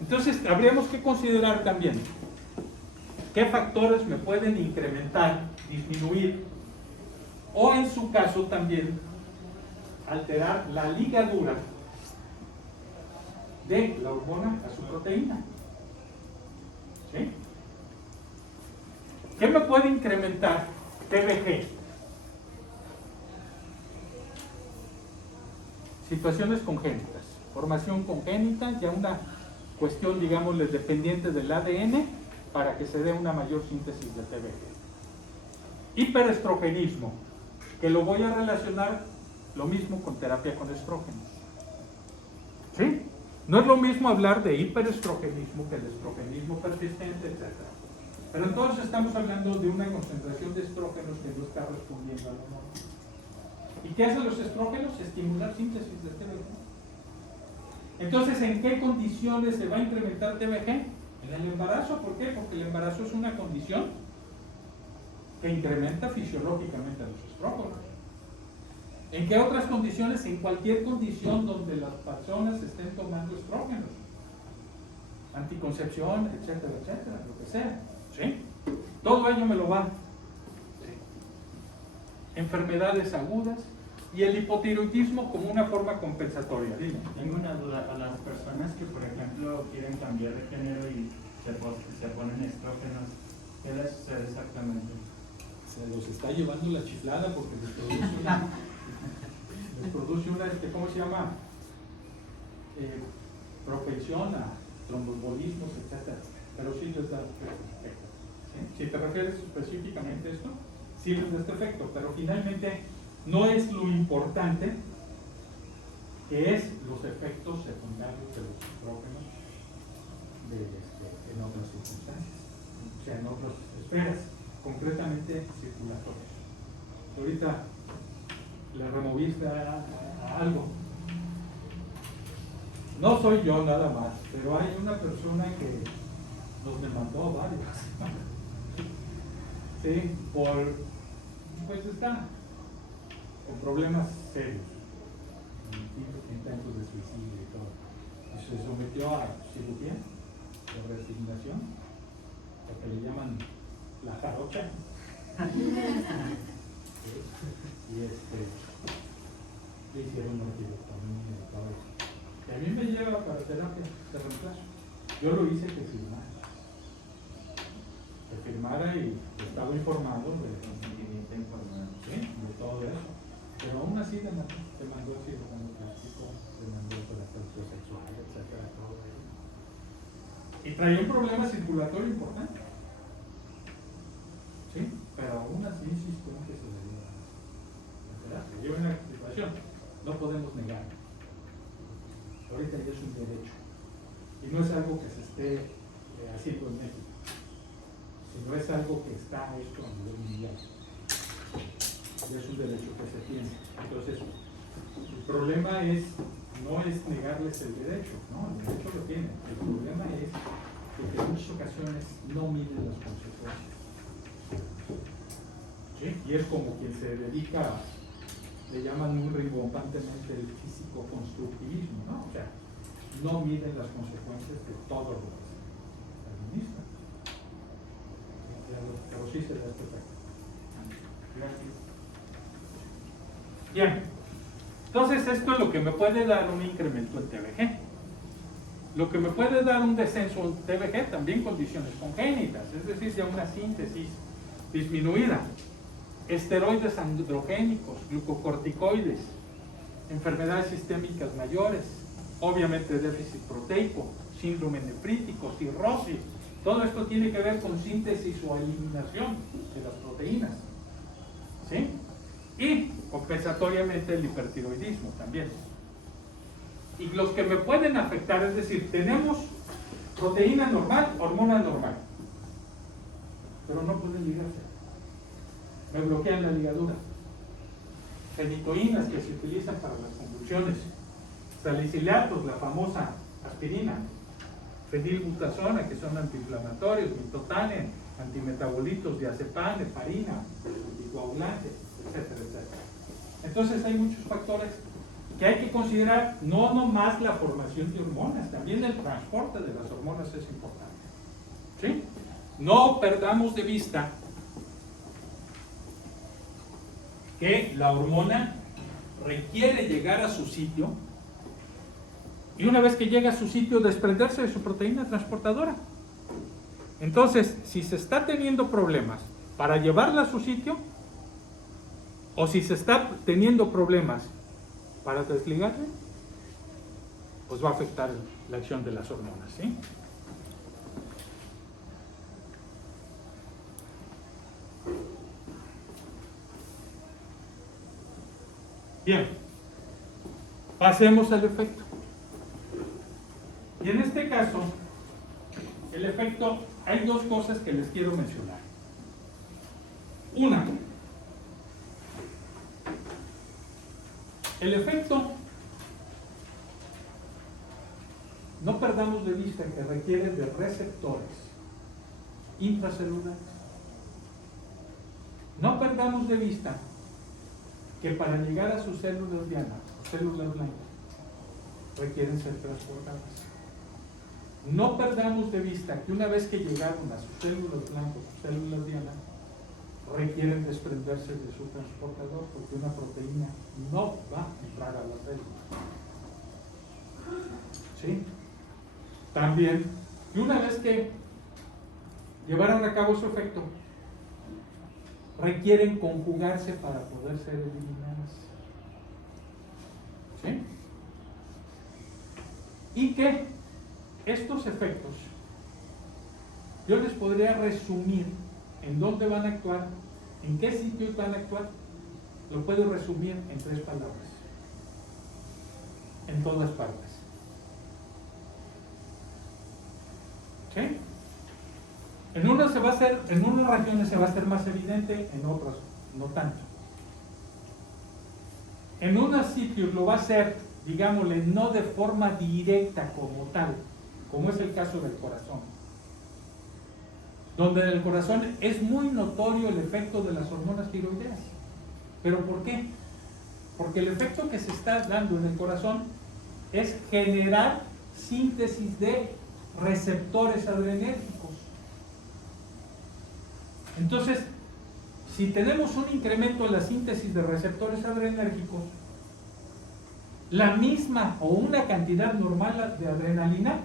Entonces habríamos que considerar también qué factores me pueden incrementar, disminuir, o en su caso también alterar la ligadura de la hormona a su proteína. ¿Sí? ¿Qué me puede incrementar? TBG. Situaciones congénitas. Formación congénita, ya una cuestión, digámosle, dependiente del ADN para que se dé una mayor síntesis de TBG. Hiperestrogenismo, que lo voy a relacionar lo mismo con terapia con estrógenos. ¿Sí? No es lo mismo hablar de hiperestrogenismo que el estrogenismo persistente, etc. Pero entonces estamos hablando de una concentración de estrógenos que no está respondiendo al hormona. ¿Y qué hacen los estrógenos? Estimular síntesis de TBG. Entonces, ¿en qué condiciones se va a incrementar TBG? En el embarazo. ¿Por qué? Porque el embarazo es una condición que incrementa fisiológicamente a los estrógenos. ¿En qué otras condiciones? En cualquier condición donde las personas estén tomando estrógenos, anticoncepción, etcétera, etcétera, lo que sea. ¿Sí? Todo ello me lo van. Enfermedades agudas y el hipotiroidismo como una forma compensatoria. Dime. Tengo una duda. A las personas que, por ejemplo, quieren cambiar de género y se ponen estrógenos, ¿qué les sucede exactamente? Se los está llevando la chiflada porque les produce una, ¿cómo se llama? Propensión a tromboembolismos, etc. Pero sí les da efecto. ¿Sí? Si te refieres específicamente a esto, sí les da este efecto, pero finalmente no es lo importante, que es los efectos secundarios de los estrógenos en otras circunstancias, o sea, en otras esferas, concretamente circulatorias. Ahorita le removiste a algo. No soy yo nada más, pero hay una persona que nos demandó varios. Sí, pues está con problemas serios, intentos de suicidio y todo. Y se sometió a cirugía de resignación, lo que le llaman la jarocha. Y le hicieron una orquidiectomía y todo eso. Y a mí me lleva para terapia de reemplazo. Yo lo hice que firmara y estaba informado de todo eso. Pero aún así te mandó el cirujano plástico, te mandó el terapeuta sexual, etcétera, todo eso. Y traía un problema circulatorio importante. ¿Sí? Pero aún así insistió en que se le dio la terapia. Lleva una situación, no podemos negarlo. Ahorita ya es un derecho. Y no es algo que se esté haciendo en México, sino es algo que está hecho a nivel mundial. Y es un derecho que se tiene. Entonces, el problema no es negarles el derecho, ¿no? El derecho lo tienen. El problema es que en muchas ocasiones no miden las consecuencias. ¿Sí? Y es como quien se dedica, le llaman muy rimbombantemente el físico-constructivismo, ¿no? O sea, no miden las consecuencias de todo lo que se administra. Pero sí se da este efecto. Gracias. Bien, entonces esto es lo que me puede dar un incremento en TBG. Lo que me puede dar un descenso en TBG, también condiciones congénitas, es decir, ya una síntesis disminuida. Esteroides androgénicos, glucocorticoides, enfermedades sistémicas mayores, obviamente déficit proteico, síndrome nefrítico, cirrosis. Todo esto tiene que ver con síntesis o eliminación de las proteínas. ¿Sí? Y compensatoriamente el hipertiroidismo también. Y los que me pueden afectar, es decir, tenemos proteína normal, hormona normal, pero no pueden ligarse. Me bloquean la ligadura. Fenitoínas que se utilizan para las convulsiones, salicilatos, la famosa aspirina, fenilbutazona, que son antiinflamatorios, mitotanen, antimetabolitos, diazepam, heparina, anticoagulantes, etcétera, etcétera. Entonces hay muchos factores que hay que considerar, no nomás la formación de hormonas, también el transporte de las hormonas es importante. ¿Sí? No perdamos de vista que la hormona requiere llegar a su sitio y una vez que llega a su sitio desprenderse de su proteína transportadora. Entonces, si se está teniendo problemas para llevarla a su sitio o si se está teniendo problemas para desligarle, pues va a afectar la acción de las hormonas, ¿sí? Bien, pasemos al efecto. Y en este caso, el efecto, hay dos cosas que les quiero mencionar. Una, el efecto, no perdamos de vista que requiere de receptores intracelulares. No perdamos de vista que para llegar a sus células diana, células blancas, requieren ser transportadas. No perdamos de vista que una vez que llegaron a sus células blancas, sus células diana, requieren desprenderse de su transportador, porque una proteína no va a entrar a la célula. ¿Sí? También, y una vez que llevaron a cabo su efecto, requieren conjugarse para poder ser eliminadas. ¿Sí? Y que estos efectos yo les podría resumir en dónde van a actuar, en qué sitios van a actuar. Lo puedo resumir en 3 palabras: en todas partes. ¿Sí? En unas regiones se va a hacer más evidente, en otras no tanto. En unos sitios lo va a hacer, digámosle, no de forma directa como tal, como es el caso del corazón, donde en el corazón es muy notorio el efecto de las hormonas tiroideas. ¿Pero por qué? Porque el efecto que se está dando en el corazón es generar síntesis de receptores adrenérgicos. Entonces, si tenemos un incremento en la síntesis de receptores adrenérgicos, la misma o una cantidad normal de adrenalina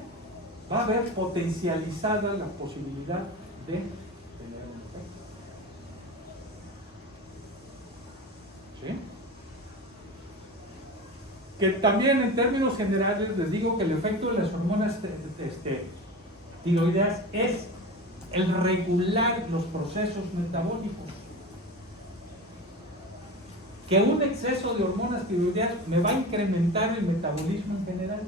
va a ver potencializada la posibilidad de tener un efecto. ¿Sí? Que también en términos generales les digo que el efecto de las hormonas tiroideas es el regular los procesos metabólicos. Que un exceso de hormonas tiroideas me va a incrementar el metabolismo en general,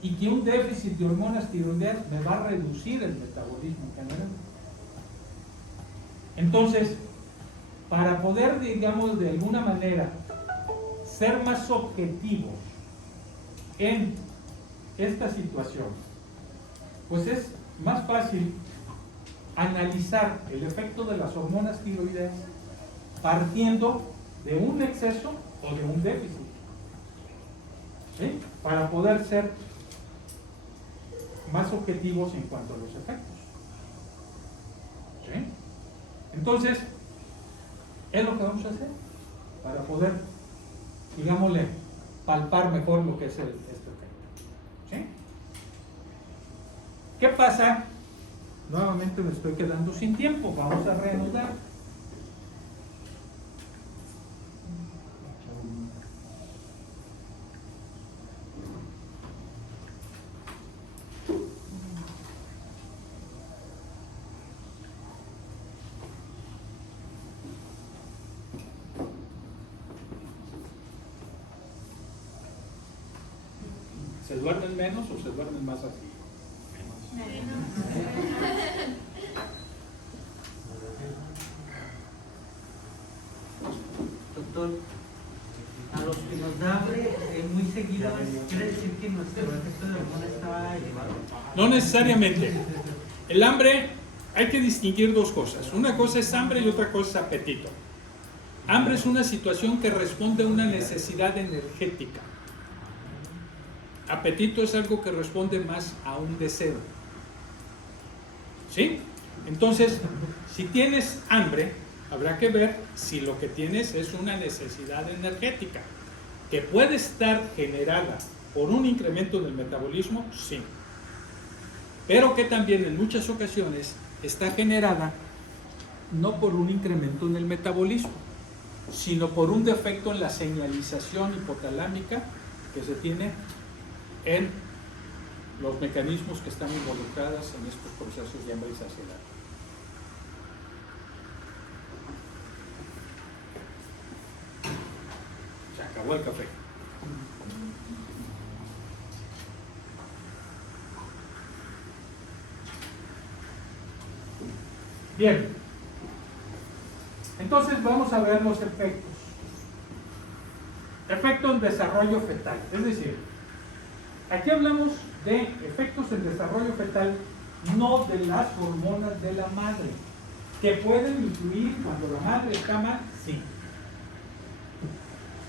y que un déficit de hormonas tiroideas me va a reducir el metabolismo en general. Entonces, para poder, digamos, de alguna manera ser más objetivos en esta situación, pues es más fácil analizar el efecto de las hormonas tiroideas partiendo de un exceso o de un déficit, ¿sí? Para poder ser más objetivos en cuanto a los efectos. ¿Sí? Entonces, es lo que vamos a hacer para poder, digámosle, palpar mejor lo que es este efecto. ¿Sí? ¿Qué pasa? Nuevamente me estoy quedando sin tiempo. Vamos a reanudar. ¿Se duermen menos o se duermen más así? Doctor, a los que nos da hambre muy seguido, ¿quiere decir que nuestro efecto de hormona está elevado? No necesariamente. El hambre, hay que distinguir 2 cosas. Una cosa es hambre y otra cosa es apetito. Hambre es una situación que responde a una necesidad energética. Apetito es algo que responde más a un deseo. ¿Sí? Entonces, si tienes hambre, habrá que ver si lo que tienes es una necesidad energética, que puede estar generada por un incremento del metabolismo, sí. Pero que también en muchas ocasiones está generada no por un incremento en el metabolismo, sino por un defecto en la señalización hipotalámica que se tiene en los mecanismos que están involucrados en estos procesos de hambre y saciedad. Se acabó el café. Bien, entonces vamos a ver los efectos. Efecto en desarrollo fetal, es decir, aquí hablamos de efectos en desarrollo fetal, no de las hormonas de la madre, que pueden influir cuando la madre está mal, sí,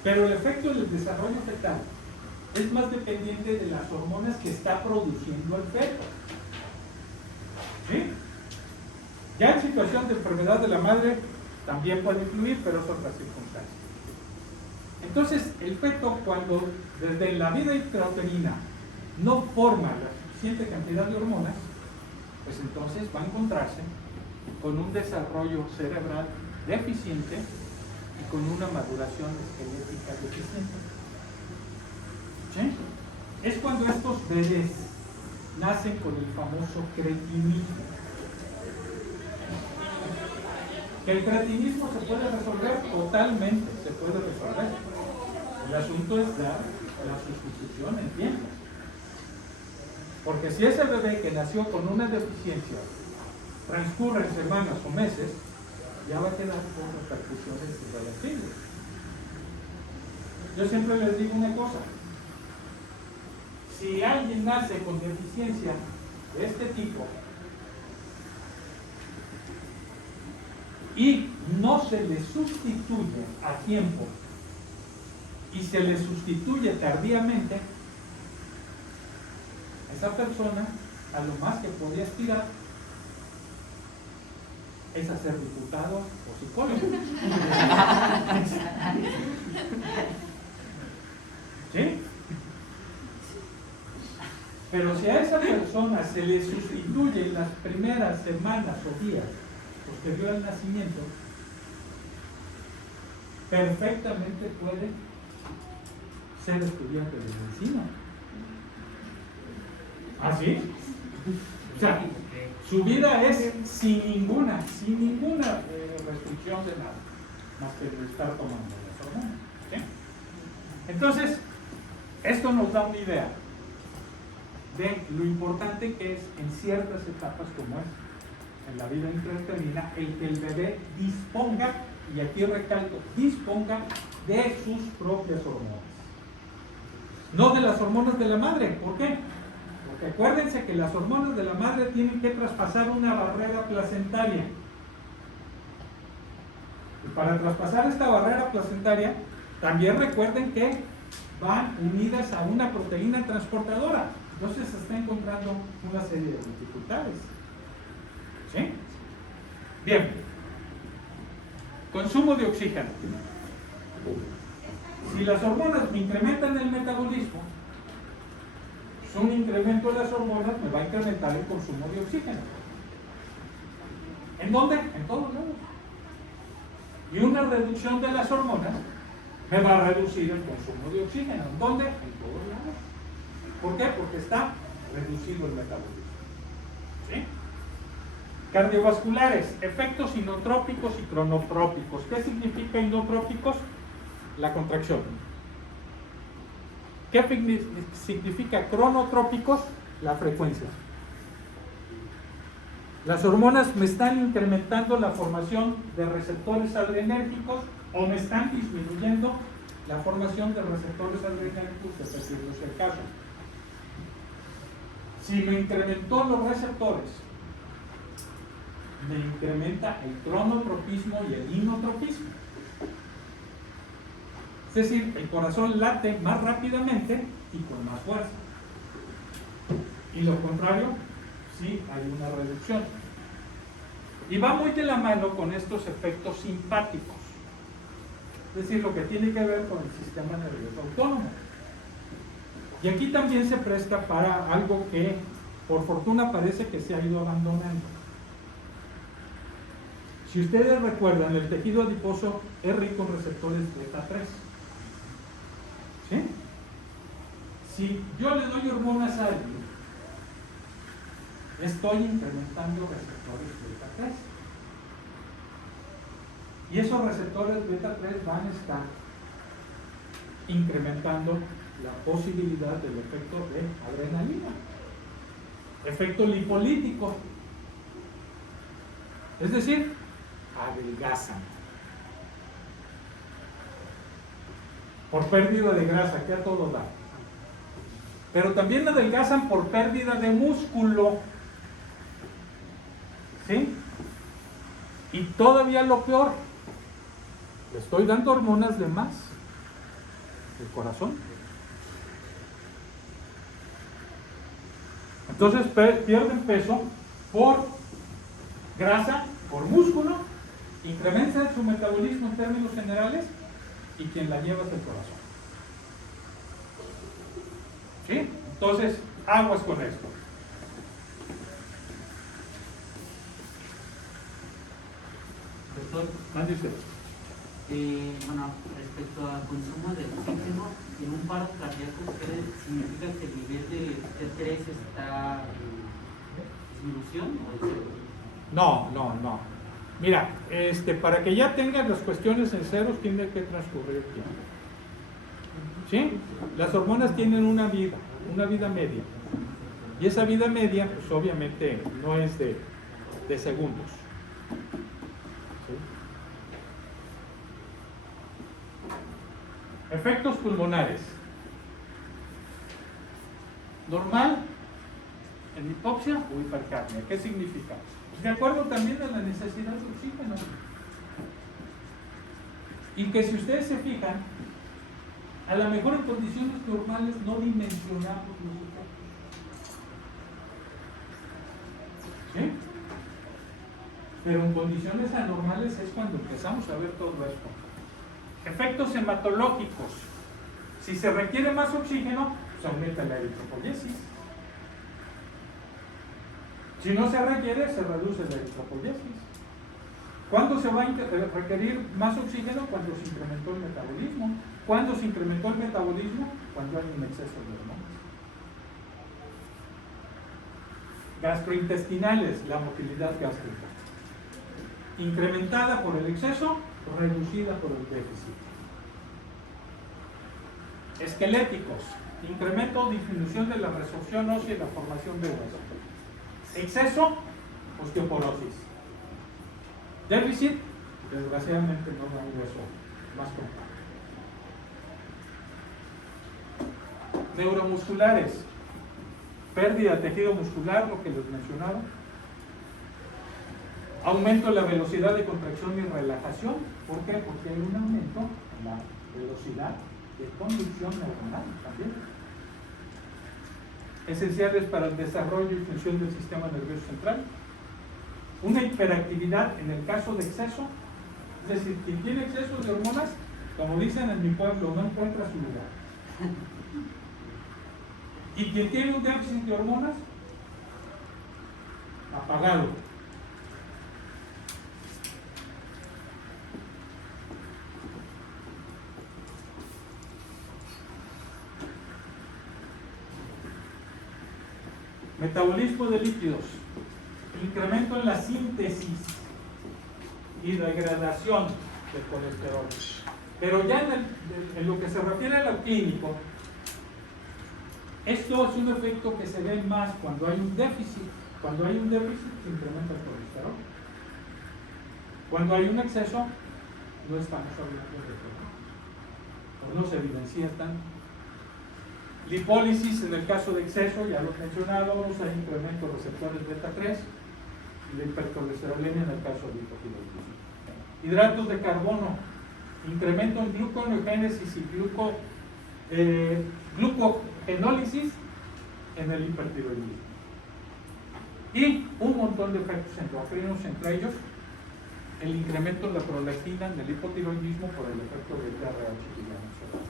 Pero el efecto del desarrollo fetal es más dependiente de las hormonas que está produciendo el feto. ¿Sí? Ya en situación de enfermedad de la madre también puede influir, pero es otra circunstancia. Entonces, el feto, cuando desde la vida intrauterina no forma la suficiente cantidad de hormonas, pues entonces va a encontrarse con un desarrollo cerebral deficiente y con una maduración esquelética deficiente. ¿Sí? Es cuando estos bebés nacen con el famoso cretinismo. ¿Que el cretinismo se puede resolver? Totalmente se puede resolver. El asunto es dar la sustitución en tiempo. Porque si ese bebé que nació con una deficiencia transcurre en semanas o meses, ya va a quedar con repercusiones irreversibles. Yo siempre les digo una cosa: si alguien nace con deficiencia de este tipo y no se le sustituye a tiempo y se le sustituye tardíamente, esa persona a lo más que podría aspirar es a ser diputado o psicólogo. ¿Sí? Pero si a esa persona se le sustituye en las primeras semanas o días posterior al nacimiento, perfectamente puede ser estudiante de medicina. ¿Ah, sí? O sea, su vida es sin ninguna restricción de nada, más que de estar tomando las hormonas. ¿Sí? Entonces, esto nos da una idea de lo importante que es en ciertas etapas como es en la vida intrauterina el que el bebé disponga, y aquí recalco, disponga de sus propias hormonas, no de las hormonas de la madre. ¿Por qué? Porque acuérdense que las hormonas de la madre tienen que traspasar una barrera placentaria, y para traspasar esta barrera placentaria también recuerden que van unidas a una proteína transportadora. Entonces se está encontrando una serie de dificultades. ¿Sí? Bien. Consumo de oxígeno. Si las hormonas me incrementan el metabolismo, pues un incremento de las hormonas me va a incrementar el consumo de oxígeno. ¿En dónde? En todos lados. Y una reducción de las hormonas me va a reducir el consumo de oxígeno. ¿En dónde? En todos lados. ¿Por qué? Porque está reducido el metabolismo. ¿Sí? Cardiovasculares, efectos inotrópicos y cronotrópicos. ¿Qué significa inotrópicos? La contracción. ¿Qué significa cronotrópicos? La frecuencia. Las hormonas me están incrementando la formación de receptores adrenérgicos o me están disminuyendo la formación de receptores adrenérgicos, dependiendo del caso. Si me incrementó los receptores, me incrementa el cronotropismo y el inotropismo. Es decir, el corazón late más rápidamente y con más fuerza. Y lo contrario, sí hay una reducción. Y va muy de la mano con estos efectos simpáticos. Es decir, lo que tiene que ver con el sistema nervioso autónomo. Y aquí también se presta para algo que por fortuna parece que se ha ido abandonando. Si ustedes recuerdan, el tejido adiposo es rico en receptores beta 3. ¿Sí? Si yo le doy hormonas a alguien, estoy incrementando receptores beta 3. Y esos receptores beta 3 van a estar incrementando la posibilidad del efecto de adrenalina, efecto lipolítico, es decir, adelgazan por pérdida de grasa, que a todo da, pero también adelgazan por pérdida de músculo, ¿sí? Y todavía lo peor, le estoy dando hormonas de más el corazón. Entonces pierden peso por grasa, por músculo, incrementa su metabolismo en términos generales y quien la lleva es el corazón. ¿Sí? Entonces, aguas con esto. Doctor, Mande usted. bueno, respecto al consumo de oxígeno, en un paro cardíaco, ¿qué significa que el nivel de T3 está en disminución o en cero? No. Mira, para que ya tengan las cuestiones en ceros, tiene que transcurrir tiempo. ¿Sí? Las hormonas tienen una vida media. Y esa vida media, pues obviamente no es de segundos. ¿Sí? Efectos pulmonares. Normal en hipoxia o hipercapnia. ¿Qué significa? De acuerdo también a la necesidad de oxígeno. Y que si ustedes se fijan, a lo mejor en condiciones normales no dimensionamos los efectos. ¿Sí? Pero en condiciones anormales es cuando empezamos a ver todo esto. Efectos hematológicos. Si se requiere más oxígeno, pues aumenta la eritropoyesis. Si no se requiere, se reduce la eritropoyesis. ¿Cuándo se va a requerir más oxígeno? Cuando se incrementó el metabolismo. ¿Cuándo se incrementó el metabolismo? Cuando hay un exceso de hormonas. Gastrointestinales, la motilidad gástrica. Incrementada por el exceso, reducida por el déficit. Esqueléticos, incremento o disminución de la resorción ósea y la formación de hueso. Exceso, osteoporosis. Déficit, desgraciadamente no da un hueso más compacto. Neuromusculares, pérdida de tejido muscular, lo que les mencionaba. Aumento en la velocidad de contracción y relajación. ¿Por qué? Porque hay un aumento en la velocidad de conducción neuronal también. Esenciales para el desarrollo y función del sistema nervioso central. Una hiperactividad en el caso de exceso, es decir, quien tiene exceso de hormonas, como dicen en mi pueblo, no encuentra su lugar. Y quien tiene un déficit de hormonas, apagado. Metabolismo de lípidos, incremento en la síntesis y degradación del colesterol. Pero ya en lo que se refiere a lo clínico, esto es un efecto que se ve más cuando hay un déficit. Cuando hay un déficit se incrementa el colesterol. Cuando hay un exceso, no estamos hablando de eso. O no se evidencia tanto. Lipólisis en el caso de exceso, ya lo he mencionado, hay incremento de receptores beta 3 y de hipercolesterolemia en el caso de hipotiroidismo. Hidratos de carbono, incremento en gluconeogénesis y glucogenólisis en el hipertiroidismo. Y un montón de efectos endocrinos, entre ellos el incremento en la prolactina en el hipotiroidismo por el efecto del TRH que ya mencionamos.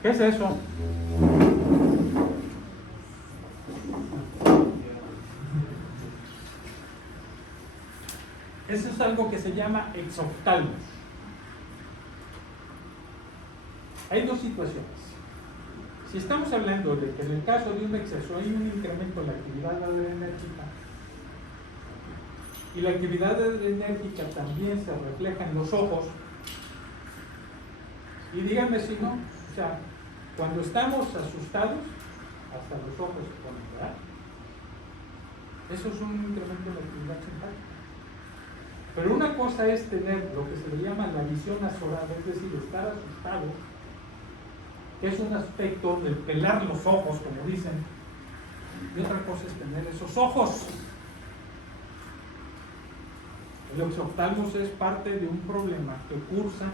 ¿Qué es eso? Eso es algo que se llama exoftalmos. Hay dos situaciones. Si estamos hablando de que en el caso de un exceso hay un incremento en la actividad adrenérgica y la actividad adrenérgica también se refleja en los ojos, y díganme si no, o sea, cuando estamos asustados, hasta los ojos se ponen, ¿verdad? Eso es un incremento en la actividad central. Pero una cosa es tener lo que se le llama la visión azorada, es decir, estar asustado que es un aspecto del pelar los ojos, como dicen, y otra cosa es tener esos ojos. El oxoftalmos es parte de un problema que cursa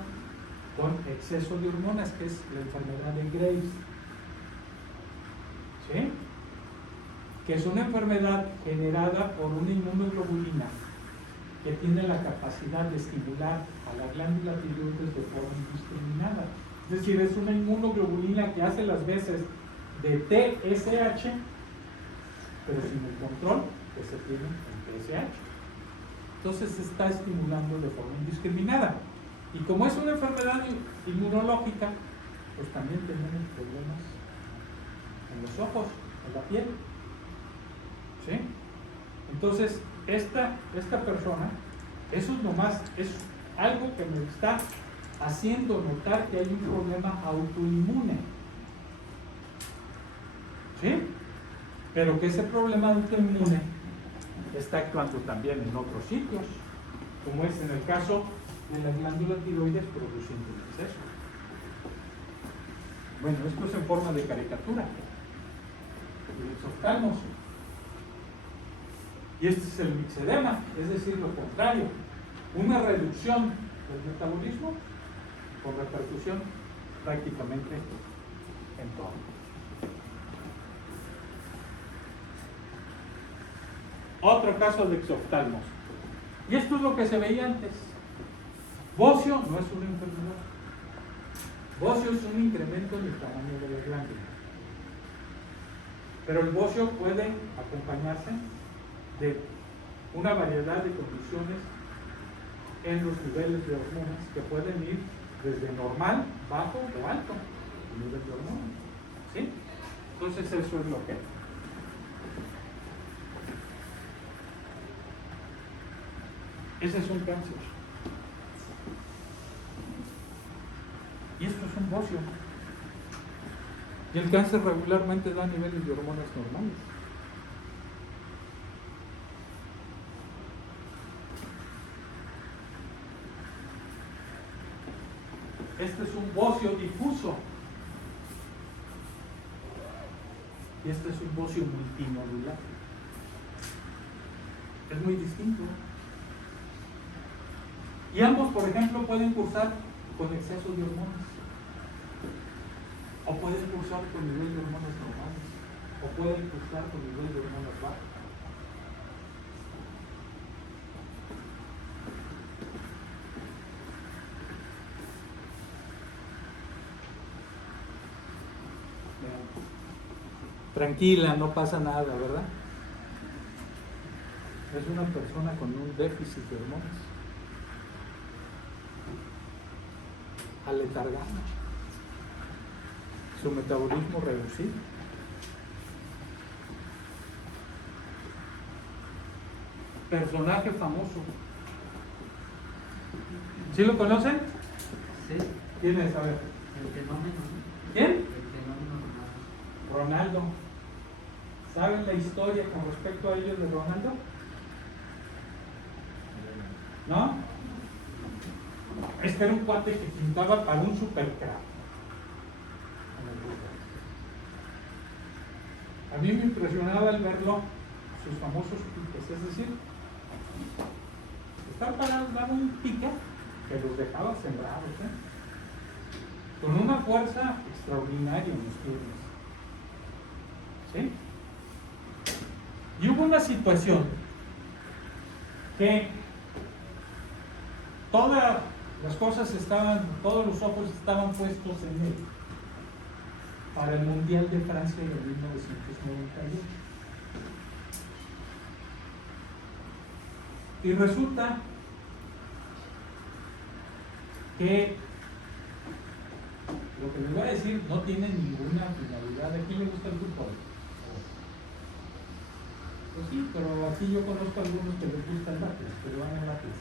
con exceso de hormonas, que es la enfermedad de Graves. ¿Sí? Que es una enfermedad generada por una inmunoglobulina que tiene la capacidad de estimular a la glándula tiroides de forma indiscriminada. Es decir, es una inmunoglobulina que hace las veces de TSH, pero sin el control que se tiene en TSH. Entonces se está estimulando de forma indiscriminada. Y como es una enfermedad inmunológica, pues también tenemos problemas en los ojos, en la piel. ¿Sí? Entonces, esta persona, eso es nomás, es algo que me está haciendo notar que hay un problema autoinmune. ¿Sí? Pero que ese problema autoinmune está actuando también en otros sitios, como es en el caso de la glándula tiroides produciendo el exceso. Bueno, esto es en forma de caricatura. El exoftalmos. Y este es el mixedema, es decir, lo contrario, una reducción del metabolismo con repercusión prácticamente en todo. Otro caso de exoftalmos. Y esto es lo que se veía antes. Bocio no es una enfermedad. Bocio es un incremento en el tamaño de la glándula. Pero el bocio puede acompañarse de una variedad de condiciones en los niveles de hormonas que pueden ir desde normal, bajo o alto el nivel de hormonas. ¿Sí? Entonces eso es lo que es. Ese es un cáncer. Y esto es un bocio. Y el cáncer regularmente da niveles de hormonas normales. Este es un bocio difuso. Y este es un bocio multinodular. Es muy distinto. Y ambos, por ejemplo, pueden cursar con exceso de hormonas. O pueden cursar con nivel de hormonas normales. O pueden cursar con nivel de hormonas bajas. Tranquila, no pasa nada, ¿verdad? Es una persona con un déficit de hormonas. Aletargada. Su metabolismo reducido. Personaje famoso. ¿Sí lo conocen? Sí, ¿Quién es? A ver. el fenómeno, ¿no? ¿Quién? El fenómeno Ronaldo. ¿Saben la historia con respecto a ellos de Ronaldo? ¿No? Este era un cuate que pintaba para un supercrack. A mí me impresionaba el verlo, sus famosos piques, es decir, estar parado daba un pique que los dejaba sembrados, con una fuerza extraordinaria en los piernas. ¿Sí? Y hubo una situación que todas las cosas estaban, todos los ojos estaban puestos en él para el Mundial de Francia de 1998. Y resulta que lo que les voy a decir no tiene ninguna finalidad. ¿A quién le gusta el fútbol? Pues sí, pero aquí yo conozco a algunos que les gusta el lápiz, pero van al lápiz.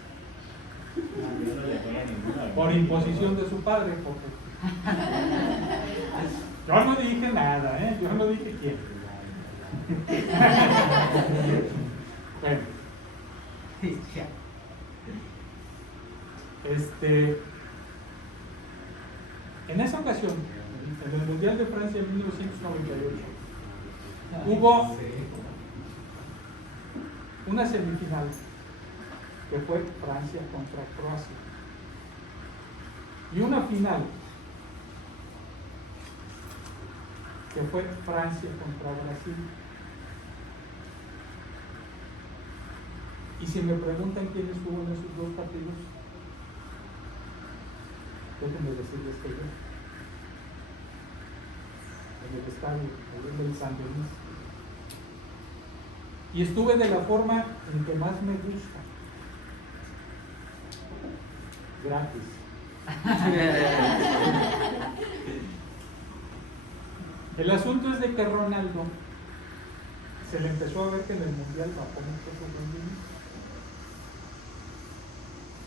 Yo no le pongo ninguna. Por imposición de su padre, porque yo no dije nada, yo no dije quién. Bueno, en esa ocasión, en el Mundial de Francia en 1998, hubo una semifinal que fue Francia contra Croacia y una final que fue Francia contra Brasil. Y si me preguntan quién estuvo en esos dos partidos, déjenme decirles que yo, en el estadio del San Denis, y estuve de la forma en que más me gusta, gratis. El asunto es de que Ronaldo se le empezó a ver que en el Mundial bajó mucho su rendimiento.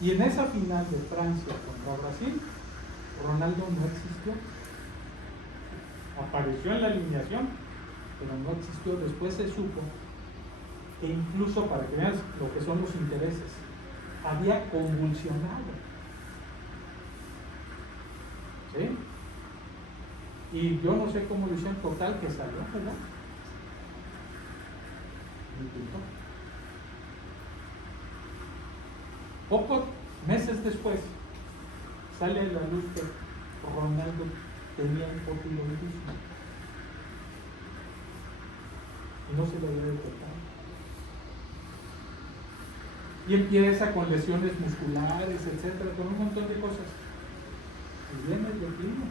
Y en esa final de Francia contra Brasil, Ronaldo no existió. Apareció en la alineación, pero no existió. Después se supo que incluso, para que vean lo que son los intereses, había convulsionado. ¿Sí? Y yo no sé cómo lo hicieron, total que salió, ¿verdad? Pocos meses después sale a la luz que Ronaldo tenía hipotiroidismo y no se lo había detectado. Y empieza con lesiones musculares, etcétera, con un montón de cosas. Y viene el declive.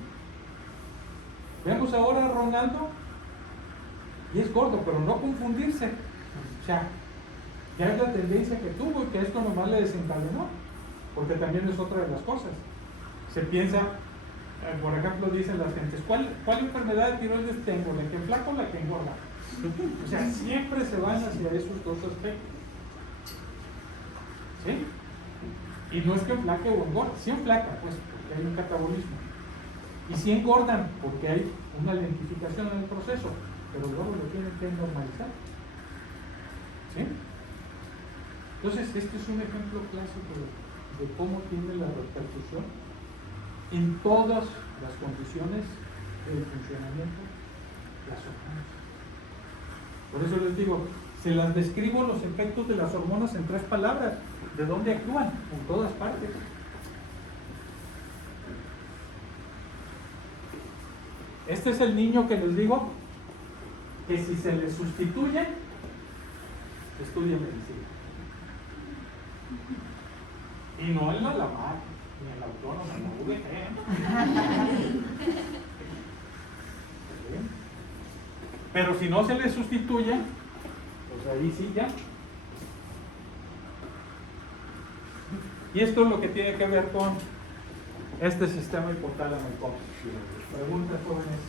Vemos ahora a Ronaldo y es gordo, pero no confundirse. O sea, ya es la tendencia que tuvo y que esto nomás le desencadenó, porque también es otra de las cosas. Se piensa, por ejemplo, dicen las gentes, ¿cuál enfermedad de tiroides tengo? ¿La que flaca o la que engorda? O sea, siempre se van hacia esos dos aspectos. ¿Sí? Y no es que flaque o engorda, sí flaca, pues, porque hay un catabolismo. Y sí engordan, porque hay una lentificación en el proceso, pero luego lo tienen que normalizar. ¿Sí? Entonces, este es un ejemplo clásico de cómo tiene la repercusión en todas las condiciones del funcionamiento de las hormonas. Por eso les digo, se las describo los efectos de las hormonas en 3 palabras. ¿De dónde actúan? En todas partes. Este es el niño que les digo que si se le sustituye, estudia medicina. Y no en la MAC, ni en la autónoma, en la VG. Pero si no se le sustituye, pues ahí sí ya. Y esto es lo que tiene que ver con este sistema hipotálamo y preguntas, jóvenes.